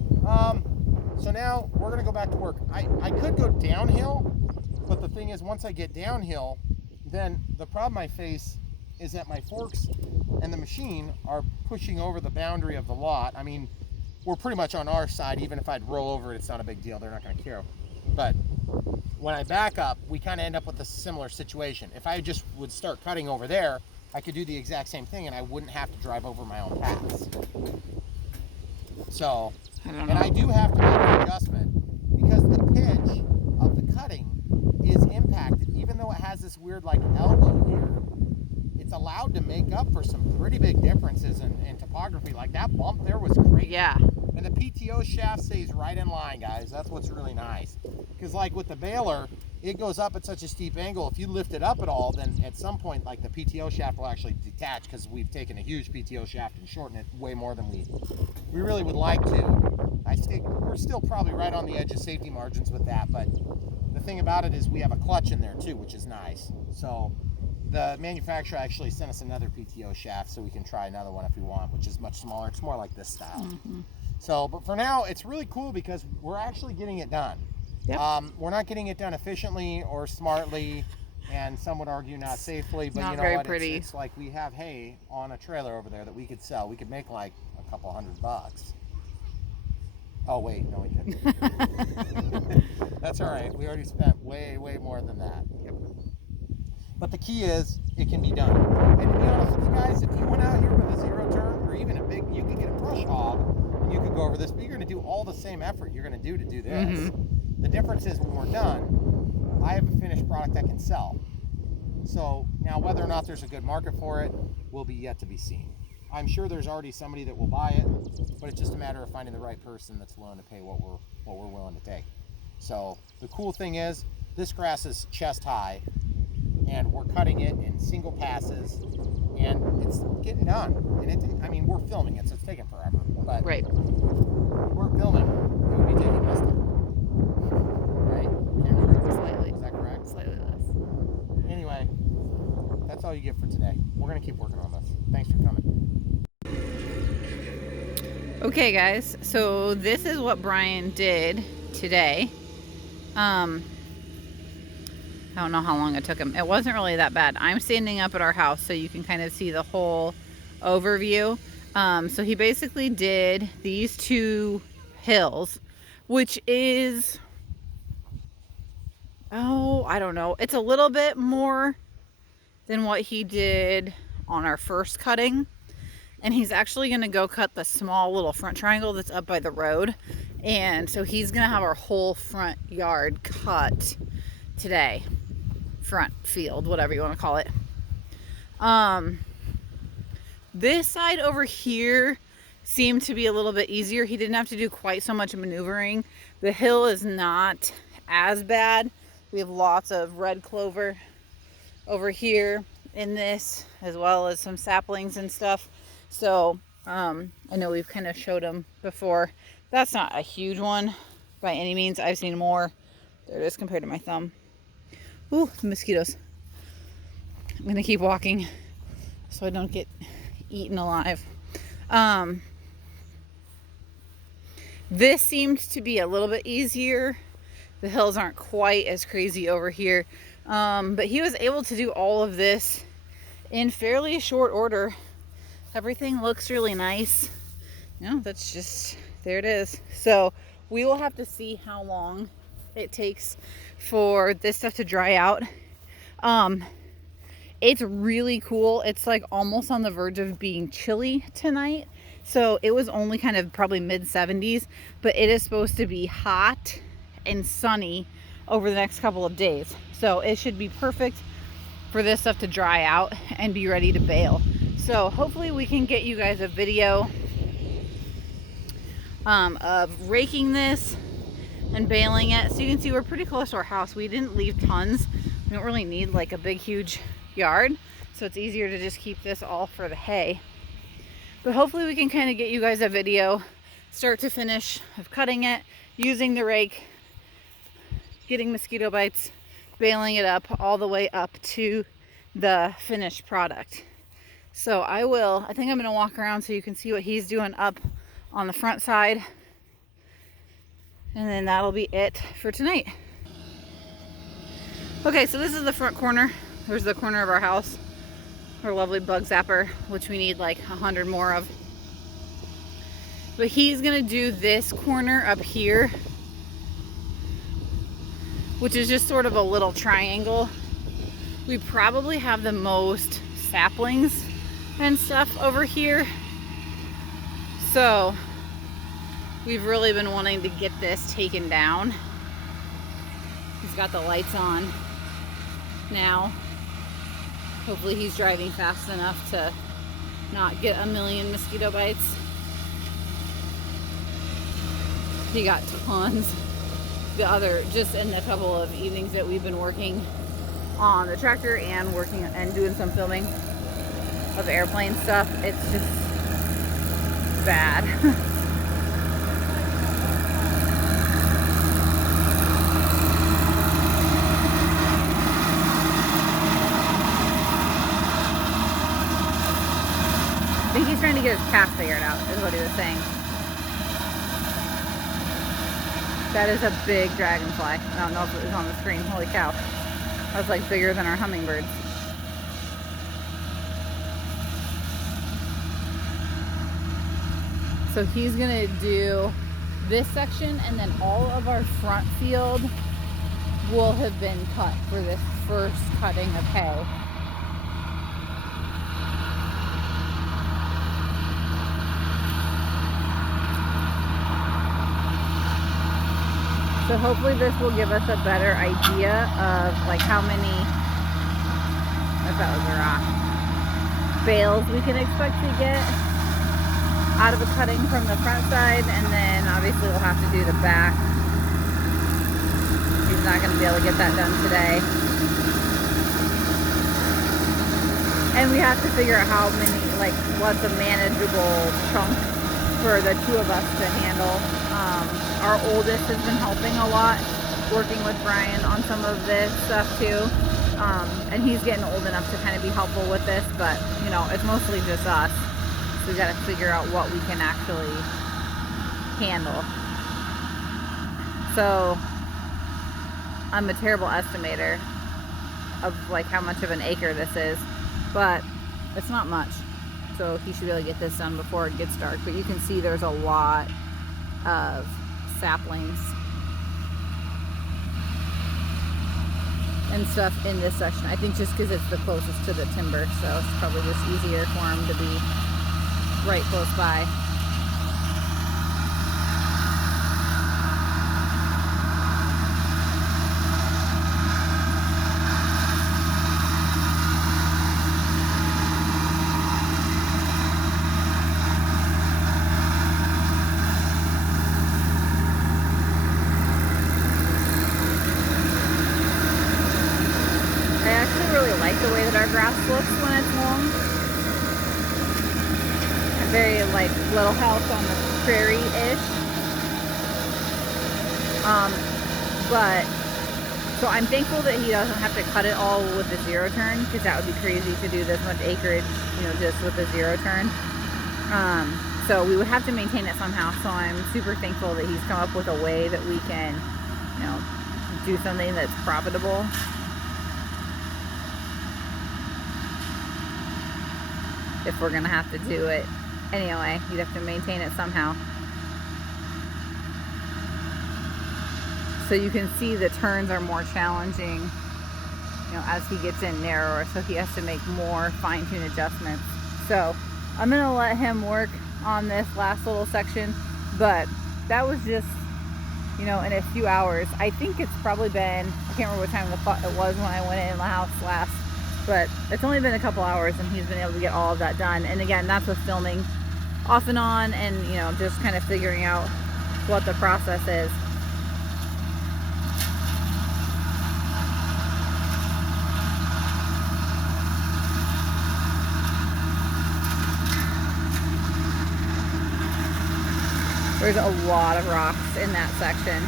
So now we're going to go back to work. I could go downhill, but the thing is, once I get downhill, then the problem I face is that my forks and the machine are pushing over the boundary of the lot. I mean, we're pretty much on our side. Even if I'd roll over it, it's not a big deal. They're not going to care. But when I back up, we kind of end up with a similar situation. If I just would start cutting over there, I could do the exact same thing, and I wouldn't have to drive over my own paths. So, and I do have to make an adjustment because the pitch of the cutting is impacted. Even though it has this weird like elbow here, it's allowed to make up for some pretty big differences in topography. Like that bump there was crazy. Yeah. And the PTO shaft stays right in line, guys. That's what's really nice. Because like with the baler, it goes up at such a steep angle. If you lift it up at all, then at some point, like the PTO shaft will actually detach, because we've taken a huge PTO shaft and shortened it way more than we really would like to. We're still probably right on the edge of safety margins with that, but the thing about it is we have a clutch in there too, which is nice. So the manufacturer actually sent us another PTO shaft so we can try another one if we want, which is much smaller. It's more like this style. Mm-hmm. So, but for now, it's really cool because we're actually getting it done. Yep. We're not getting it done efficiently or smartly, and some would argue not safely, but not you know very what? Pretty. It's like we have hay on a trailer over there that we could sell. We could make like a couple $100. Oh wait, no we couldn't. That's all right. We already spent way more than that. Yep. But the key is, it can be done. And to be honest with you guys, if you went out here with a 0-turn or even a big, you could get a brush hog and you could go over this, but you're going to do all the same effort you're going to do this. The difference is when we're done, I have a finished product I can sell. So now whether or not there's a good market for it will be yet to be seen. I'm sure there's already somebody that will buy it, but it's just a matter of finding the right person that's willing to pay what we're willing to take. So the cool thing is, this grass is chest high, and we're cutting it in single passes, and it's getting done. And I mean, we're filming it, so it's taking forever. But Right. we're filming. It would be taking less time. Right? Slightly. Is that correct? Slightly less. Anyway, that's all you get for today. We're gonna keep working on this. Thanks for coming. Okay guys, so this is what Brian did today. I don't know how long it took him. It wasn't really that bad. I'm standing up at our house so you can kind of see the whole overview. So he basically did these 2 hills, which is, I don't know. It's a little bit more than what he did on our first cutting. And he's actually going to go cut the small little front triangle that's up by the road. And so he's going to have our whole front yard cut today. Front field, whatever you want to call it. This side over here seemed to be a little bit easier. He didn't have to do quite so much maneuvering. The hill is not as bad. We have lots of red clover over here in this, as well as some saplings and stuff. So I know we've kind of showed them before. That's not a huge one by any means. I've seen more. There it is compared to my thumb. Ooh, the mosquitoes. I'm gonna keep walking so I don't get eaten alive. This seemed to be a little bit easier. The hills aren't quite as crazy over here. But he was able to do all of this in fairly short order. Everything looks really nice. That's just, there it is. So we will have to see how long it takes for this stuff to dry out. It's really cool. It's like almost on the verge of being chilly tonight. So it was only kind of probably mid-70s, but it is supposed to be hot and sunny over the next couple of days. So it should be perfect for this stuff to dry out and be ready to bale. So hopefully we can get you guys a video of raking this and baling it. So you can see we're pretty close to our house. We didn't leave tons. We don't really need like a big, huge yard. So it's easier to just keep this all for the hay. But hopefully we can kind of get you guys a video, start to finish, of cutting it, using the rake, getting mosquito bites, baling it up all the way up to the finished product. So I think I'm going to walk around so you can see what he's doing up on the front side. And then that'll be it for tonight. Okay, so this is the front corner. There's the corner of our house. Our lovely bug zapper, which we need like 100 more of. But he's going to do this corner up here, which is just sort of a little triangle. We probably have the most saplings and stuff over here. So we've really been wanting to get this taken down. He's got the lights on now. Hopefully he's driving fast enough to not get a million mosquito bites. He got tons. Just in the couple of evenings that we've been working on the tractor and working and doing some filming of airplane stuff, it's just bad. I think he's trying to get his calf figured out, is what he was saying. That is a big dragonfly. I don't know if it was on the screen. Holy cow. That's like bigger than our hummingbirds. So he's gonna do this section and then all of our front field will have been cut for this first cutting of hay. So hopefully this will give us a better idea of like how many, if that was a rock, bales we can expect to get out of a cutting from the front side, and then obviously we'll have to do the back. He's not going to be able to get that done today. And we have to figure out how many, like what's a manageable chunk for the two of us to handle. Our oldest has been helping a lot, working with Brian on some of this stuff too. And he's getting old enough to kind of be helpful with this, but you know, it's mostly just us. So we got to figure out what we can actually handle. So I'm a terrible estimator of like how much of an acre this is, but it's not much. So he should be able to get this done before it gets dark. But you can see there's a lot of saplings and stuff in this section. I think just because it's the closest to the timber, so it's probably just easier for him to be right close by. The way that our grass looks when it's long. A very like little house on the prairie-ish. But so I'm thankful that he doesn't have to cut it all with the zero turn, because that would be crazy to do this much acreage, you know, just with the zero turn. So we would have to maintain it somehow. So I'm super thankful that he's come up with a way that we can, you know, do something that's profitable. If we're gonna have to do it anyway, you'd have to maintain it somehow. So you can see the turns are more challenging, you know, as he gets in narrower, so he has to make more fine-tune adjustments. So I'm gonna let him work on this last little section, but that was just, you know, in a few hours. I think it's probably been, I can't remember what time it was when I went in the house last, but it's only been a couple hours and he's been able to get all of that done. And again, that's with filming off and on, and you know, just kind of figuring out what the process is. There's a lot of rocks in that section.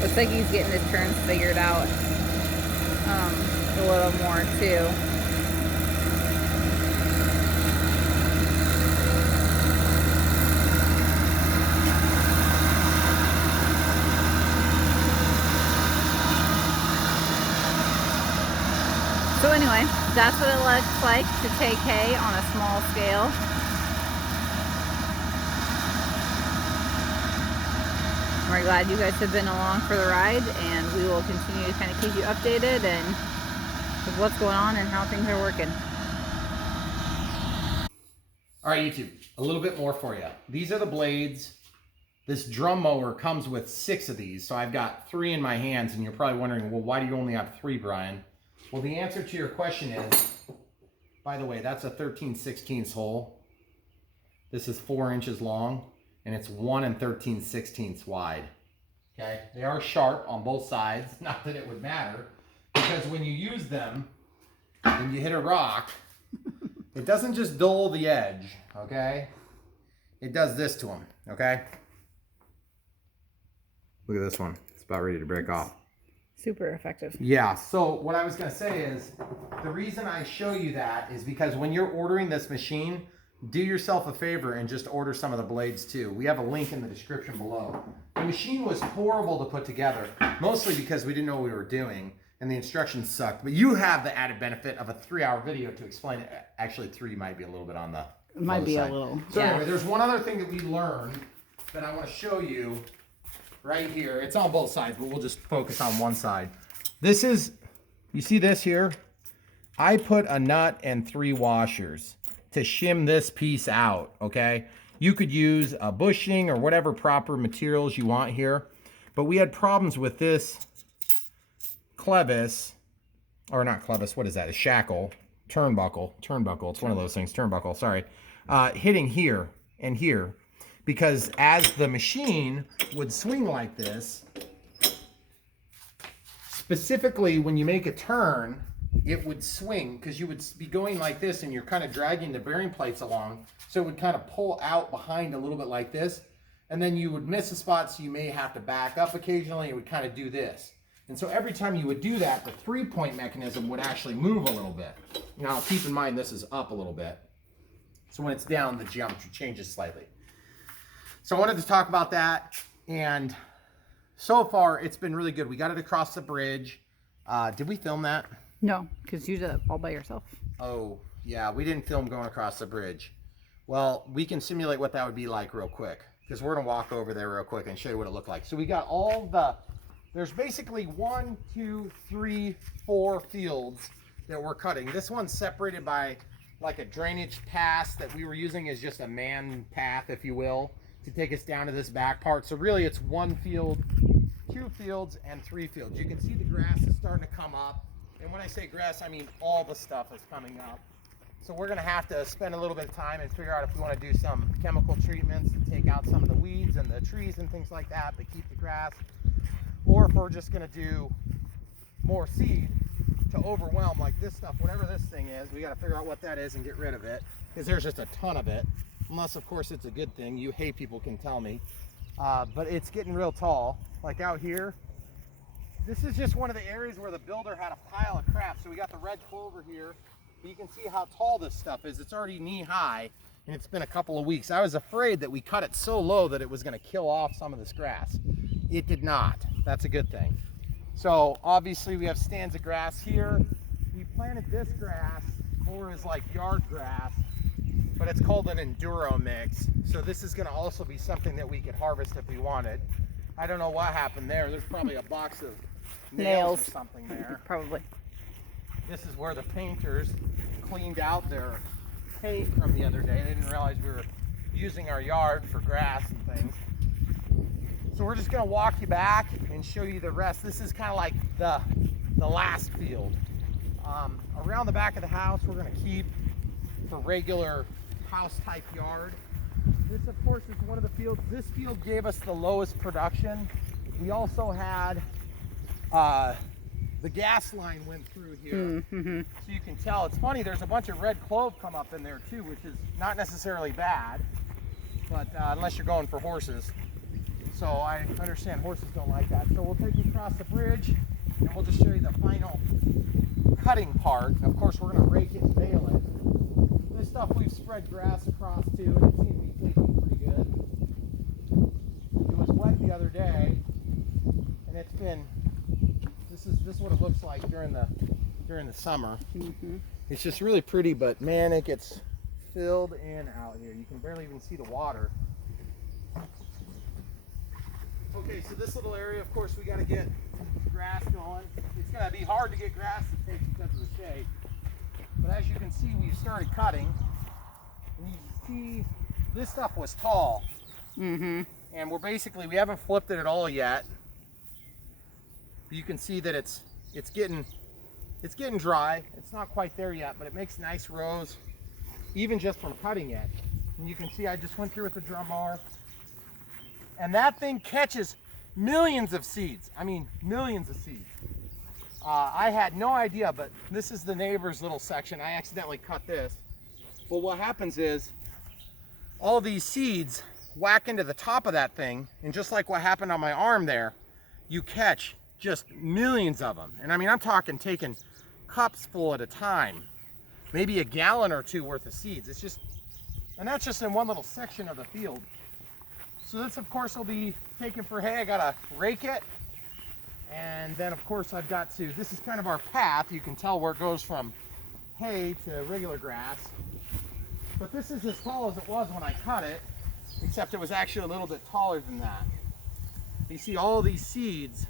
Looks like he's getting his turns figured out a little more too. So anyway, that's what it looks like to take hay on a small scale. We're glad you guys have been along for the ride, and we will continue to kind of keep you updated and with what's going on and how things are working. All right, YouTube, a little bit more for you. These are the blades. This drum mower comes with 6 of these, so I've got 3 in my hands, and you're probably wondering, well, why do you only have 3, Brian? Well, the answer to your question is, by the way, that's a 13/16 hole. This is 4 inches long, and it's 1 13/16 wide. Okay, they are sharp on both sides. Not that it would matter, because when you use them and you hit a rock, it doesn't just dull the edge, okay? It does this to them, okay? Look at this one. It's about ready to break off. Super effective. Yeah, so what I was going to say is, the reason I show you that is because when you're ordering this machine, do yourself a favor and just order some of the blades too. We have a link in the description below. The machine was horrible to put together, mostly because we didn't know what we were doing and the instructions sucked. But you have the added benefit of a 3-hour video to explain it. Actually, 3 might be a little bit on the Might be side. a little. So yeah. anyway, there's one other thing that we learned that I want to show you right here. It's on both sides, but we'll just focus on one side. This is, you see this here? I put a nut and 3 washers to shim this piece out, okay? You could use a bushing or whatever proper materials you want here, but we had problems with this clevis, or not clevis, what is that? A shackle, turnbuckle, it's one of those things, turnbuckle, sorry, hitting here and here, because as the machine would swing like this, specifically when you make a turn, it would swing because you would be going like this and you're kind of dragging the bearing plates along. So it would kind of pull out behind a little bit like this. And then you would miss a spot, so you may have to back up occasionally. It would kind of do this. And so every time you would do that, the 3-point mechanism would actually move a little bit. Now keep in mind this is up a little bit. So when it's down, the geometry changes slightly. So I wanted to talk about that. And so far it's been really good. We got it across the bridge. Did we film that? No, because you did it all by yourself. Oh, yeah, we didn't film going across the bridge. Well, we can simulate what that would be like real quick, because we're going to walk over there real quick and show you what it looked like. So we got all the, there's basically 1, 2, 3, 4 fields that we're cutting. This one's separated by like a drainage pass that we were using as just a man path, if you will, to take us down to this back part. So really it's 1 field, 2 fields, and 3 fields. You can see the grass is starting to come up. And when I say grass, I mean all the stuff is coming up. So we're gonna have to spend a little bit of time and figure out if we wanna do some chemical treatments to take out some of the weeds and the trees and things like that, but keep the grass. Or if we're just gonna do more seed to overwhelm like this stuff, whatever this thing is, we gotta figure out what that is and get rid of it, because there's just a ton of it. Unless of course it's a good thing. You hay people can tell me. But it's getting real tall, like out here. This is just one of the areas where the builder had a pile of crap. So we got the red clover here. But you can see how tall this stuff is. It's already knee high, and it's been a couple of weeks. I was afraid that we cut it so low that it was going to kill off some of this grass. It did not. That's a good thing. So obviously we have stands of grass here. We planted this grass more as like yard grass, but it's called an enduro mix. So this is going to also be something that we could harvest if we wanted. I don't know what happened there. There's probably a box of nails or something there. Probably. This is where the painters cleaned out their paint from the other day. They didn't realize we were using our yard for grass and things. So we're just gonna walk you back and show you the rest. This is kind of like the last field. Around the back of the house, we're gonna keep for regular house type yard. This of course is one of the fields. This field gave us the lowest production. We also had the gas line went through here. So you can tell, it's funny, there's a bunch of red clove come up in there too, which is not necessarily bad, but unless you're going for horses. So I understand horses don't like that. So we'll take you across the bridge and we'll just show you the final cutting part. Of course we're going to rake it and bale it. This stuff we've spread grass across too, and it seems to be taking pretty good. It was wet the other day, and it's been, this is what it looks like during the summer. It's just really pretty, but man, it gets filled in out here. You can barely even see the water. Okay, so this little area, of course, we got to get grass going. It's going to be hard to get grass to take because of the shade. But as you can see, we started cutting. And you see, this stuff was tall. And we haven't flipped it at all yet. But you can see that it's getting dry. It's not quite there yet, but it makes nice rows, even just from cutting it. And you can see I just went through with the drum mower. And that thing catches millions of seeds. I mean, millions of seeds. I had no idea, but this is the neighbor's little section. I accidentally cut this. Well, what happens is all these seeds whack into the top of that thing, and just like what happened on my arm there, you catch just millions of them. And I mean, I'm talking taking cups full at a time, maybe a gallon or two worth of seeds. It's just And that's just in one little section of the field. So this, of course, will be taken for hay. I gotta rake it. And then, of course, I've got to, this is kind of our path. You can tell where it goes from hay to regular grass. But this is as tall as it was when I cut it, except it was actually a little bit taller than that. You see all these seeds.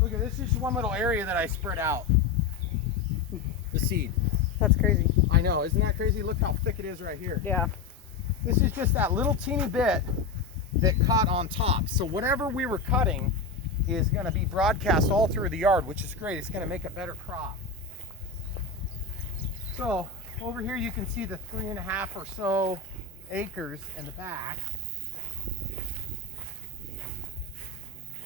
Look at this, is just one little area that I spread out. The seed. That's crazy. I know, isn't that crazy? Look how thick it is right here. Yeah. This is just that little teeny bit that caught on top. So whatever we were cutting is going to be broadcast all through the yard, which is great. It's going to make a better crop. So over here you can see the 3.5 or so acres in the back.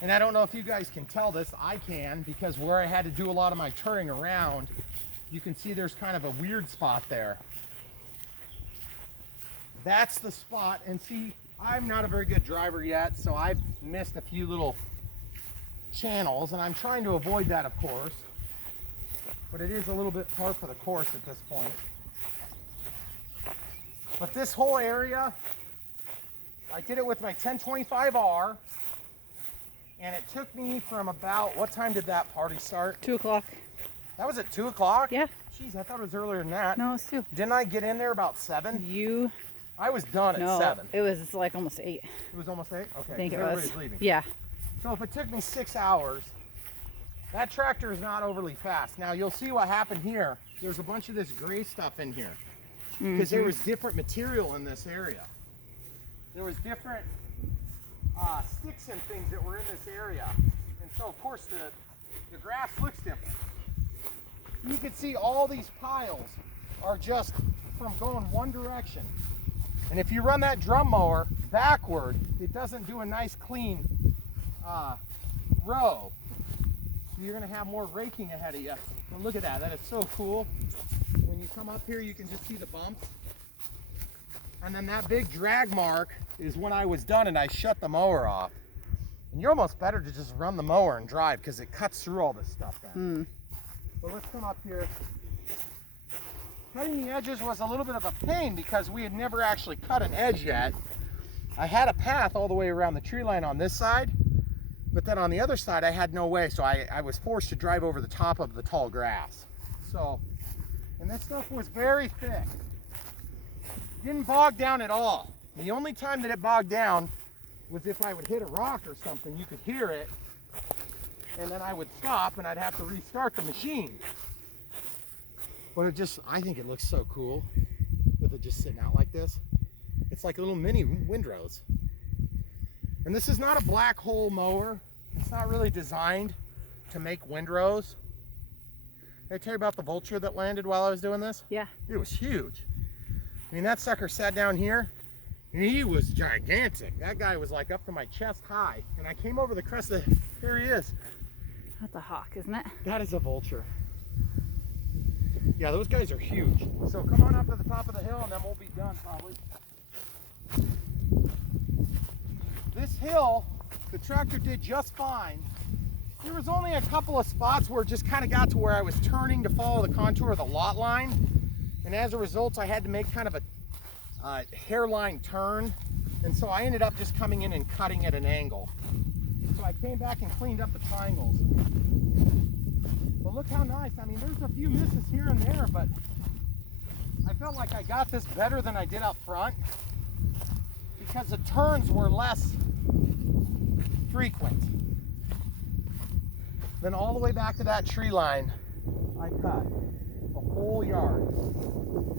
And I don't know if you guys can tell this. I can, because where I had to do a lot of my turning around, you can see there's kind of a weird spot there. That's the spot. And see, I'm not a very good driver yet, so I've missed a few little channels, and I'm trying to avoid that, of course. But it is a little bit par for the course at this point. But this whole area, I did it with my 1025R, and it took me from about, what time did that party start? 2 o'clock. That was at 2 o'clock? Yeah. Jeez, I thought it was earlier than that. No, it's 2. Didn't I get in there about 7? You. I was done No, at 7. it was like almost 8. It was almost 8? Okay. I think it 'cause was. everybody's leaving. Yeah. So if it took me 6 hours, that tractor is not overly fast. Now you'll see what happened here. There's a bunch of this gray stuff in here because there was different material in this area. There was different sticks and things that were in this area. And so of course the grass looks different. You can see all these piles are just from going one direction. And if you run that drum mower backward, it doesn't do a nice clean row. So you're going to have more raking ahead of you. But look at that. That is so cool. When you come up here, you can just see the bumps. And then that big drag mark is when I was done and I shut the mower off. And you're almost better to just run the mower and drive because it cuts through all this stuff then. But let's come up here. Cutting the edges was a little bit of a pain because we had never actually cut an edge yet. I had a path all the way around the tree line on this side, but then on the other side I had no way, so I was forced to drive over the top of the tall grass. So, and this stuff was very thick. It didn't bog down at all. The only time that it bogged down was if I would hit a rock or something. You could hear it, and then I would stop and I'd have to restart the machine. But it just, I think it looks so cool with it just sitting out like this. It's like little mini windrows. And this is not a black hole mower. It's not really designed to make windrows. Did I tell you about the vulture that landed while I was doing this? Yeah. It was huge. I mean, that sucker sat down here and he was gigantic. That guy was like up to my chest high. And I came over the crest of, there he is. That's a hawk, isn't it? That is a vulture. Yeah, those guys are huge. So come on up to the top of the hill and then we'll be done probably. This hill, the tractor did just fine. There was only a couple of spots where it just kind of got to where I was turning to follow the contour of the lot line. And as a result, I had to make kind of a hairline turn. And so I ended up just coming in and cutting at an angle. So I came back and cleaned up the triangles. But look how nice. I mean, there's a few misses here and there, but I felt like I got this better than I did up front because the turns were less frequent. Then all the way back to that tree line, I cut the whole yard.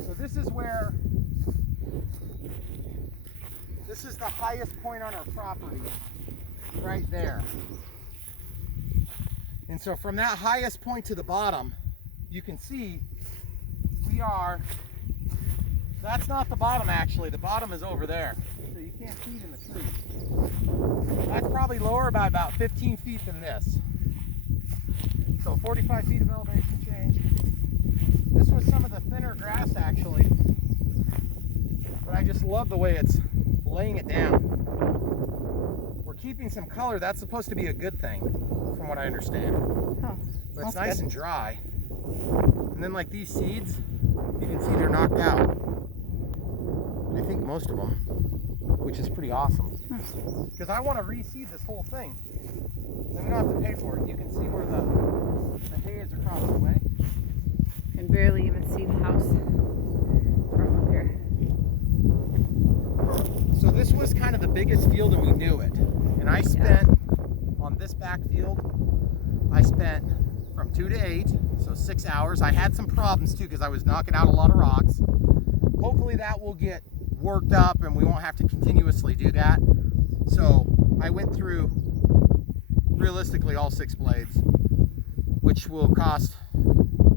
So this is where, this is the highest point on our property, right there. And so from that highest point to the bottom, you can see we are, that's not the bottom actually, the bottom is over there. So you can't see it in the tree. That's probably lower by about 15 feet than this. So 45 feet of elevation change. This was some of the thinner grass actually, but I just love the way it's laying it down. We're keeping some color. That's supposed to be a good thing from what I understand. Oh, but it's nice and dry. And then like these seeds, you can see they're knocked out. most of them, which is pretty awesome. Because I want to reseed this whole thing. Then we don't have to pay for it. You can see where the hay is across the way. You can barely even see the house from up here. So this was kind of the biggest field and we knew it. And I spent, on this back field, I spent from 2 to 8, so 6 hours. I had some problems too because I was knocking out a lot of rocks. Hopefully that will get worked up and we won't have to continuously do that. So I went through realistically all 6 blades, which will cost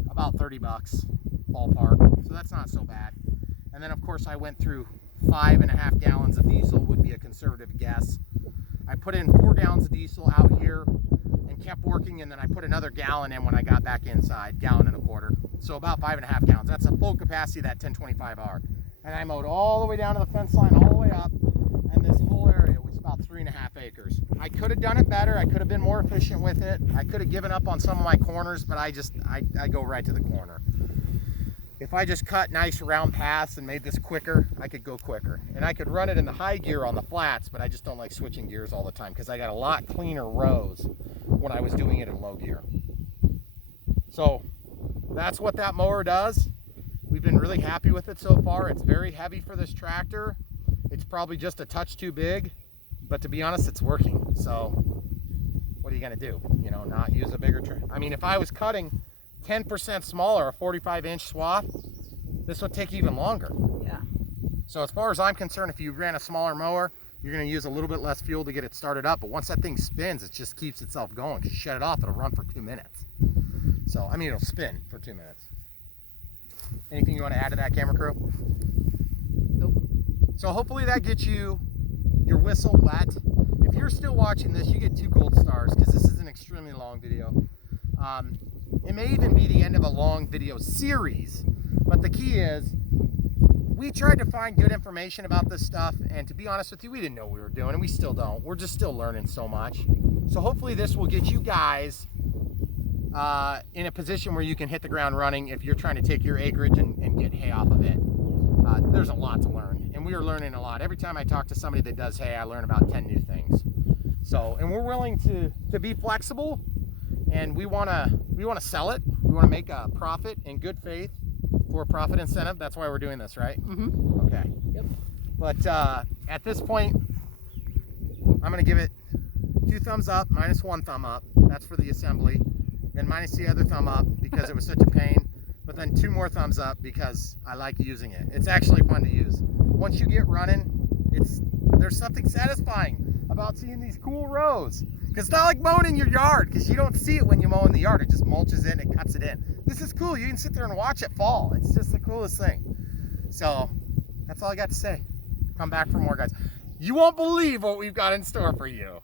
about 30 bucks ballpark. So that's not so bad. And then of course I went through 5.5 gallons of diesel, would be a conservative guess. I put in 4 gallons of diesel out here and kept working, and then I put another gallon in when I got back inside, 1.25 gallons. So about 5.5 gallons. That's a full capacity of that 1025R. And I mowed all the way down to the fence line, all the way up, and this whole area was about 3.5 acres. I could have done it better. I could have been more efficient with it. I could have given up on some of my corners, but I go right to the corner. If I just cut nice round paths and made this quicker, I could go quicker. And I could run it in the high gear on the flats, but I just don't like switching gears all the time because I got a lot cleaner rows when I was doing it in low gear. So that's what that mower does. We've been really happy with it so far. It's very heavy for this tractor. It's probably just a touch too big, but to be honest, it's working. So what are you gonna do? You know, not use a bigger tractor? I mean, if I was cutting 10% smaller, a 45-inch swath, this would take even longer. Yeah. So as far as I'm concerned, if you ran a smaller mower, you're going to use a little bit less fuel to get it started up. But once that thing spins, it just keeps itself going. If you shut it off, it'll run for 2 minutes. So, I mean, it'll spin for 2 minutes. Anything you want to add to that, camera crew? Nope. So hopefully that gets you your whistle wet. If you're still watching this, you get 2 gold stars because this is an extremely long video. It may even be the end of a long video series, but the key is we tried to find good information about this stuff, and to be honest with you, we didn't know what we were doing, and we still don't. We're just still learning so much. So hopefully this will get you guys in a position where you can hit the ground running if you're trying to take your acreage and get hay off of it. There's a lot to learn, and we are learning a lot. Every time I talk to somebody that does hay, I learn about 10 new things. So, and we're willing to be flexible, and we want to sell it. We want to make a profit in good faith for a profit incentive. That's why we're doing this, right? Mm-hmm. Okay. Yep. But at this point, I'm going to give it 2 thumbs up, minus 1 thumb up. That's for the assembly. Then minus the other thumb up because it was such a pain. But then 2 more thumbs up because I like using it. It's actually fun to use. Once you get running, there's something satisfying about seeing these cool rows. Because it's not like mowing in your yard, because you don't see it when you mow in the yard. It just mulches in and cuts it in. This is cool. You can sit there and watch it fall. It's just the coolest thing. So that's all I got to say. Come back for more, guys. You won't believe what we've got in store for you.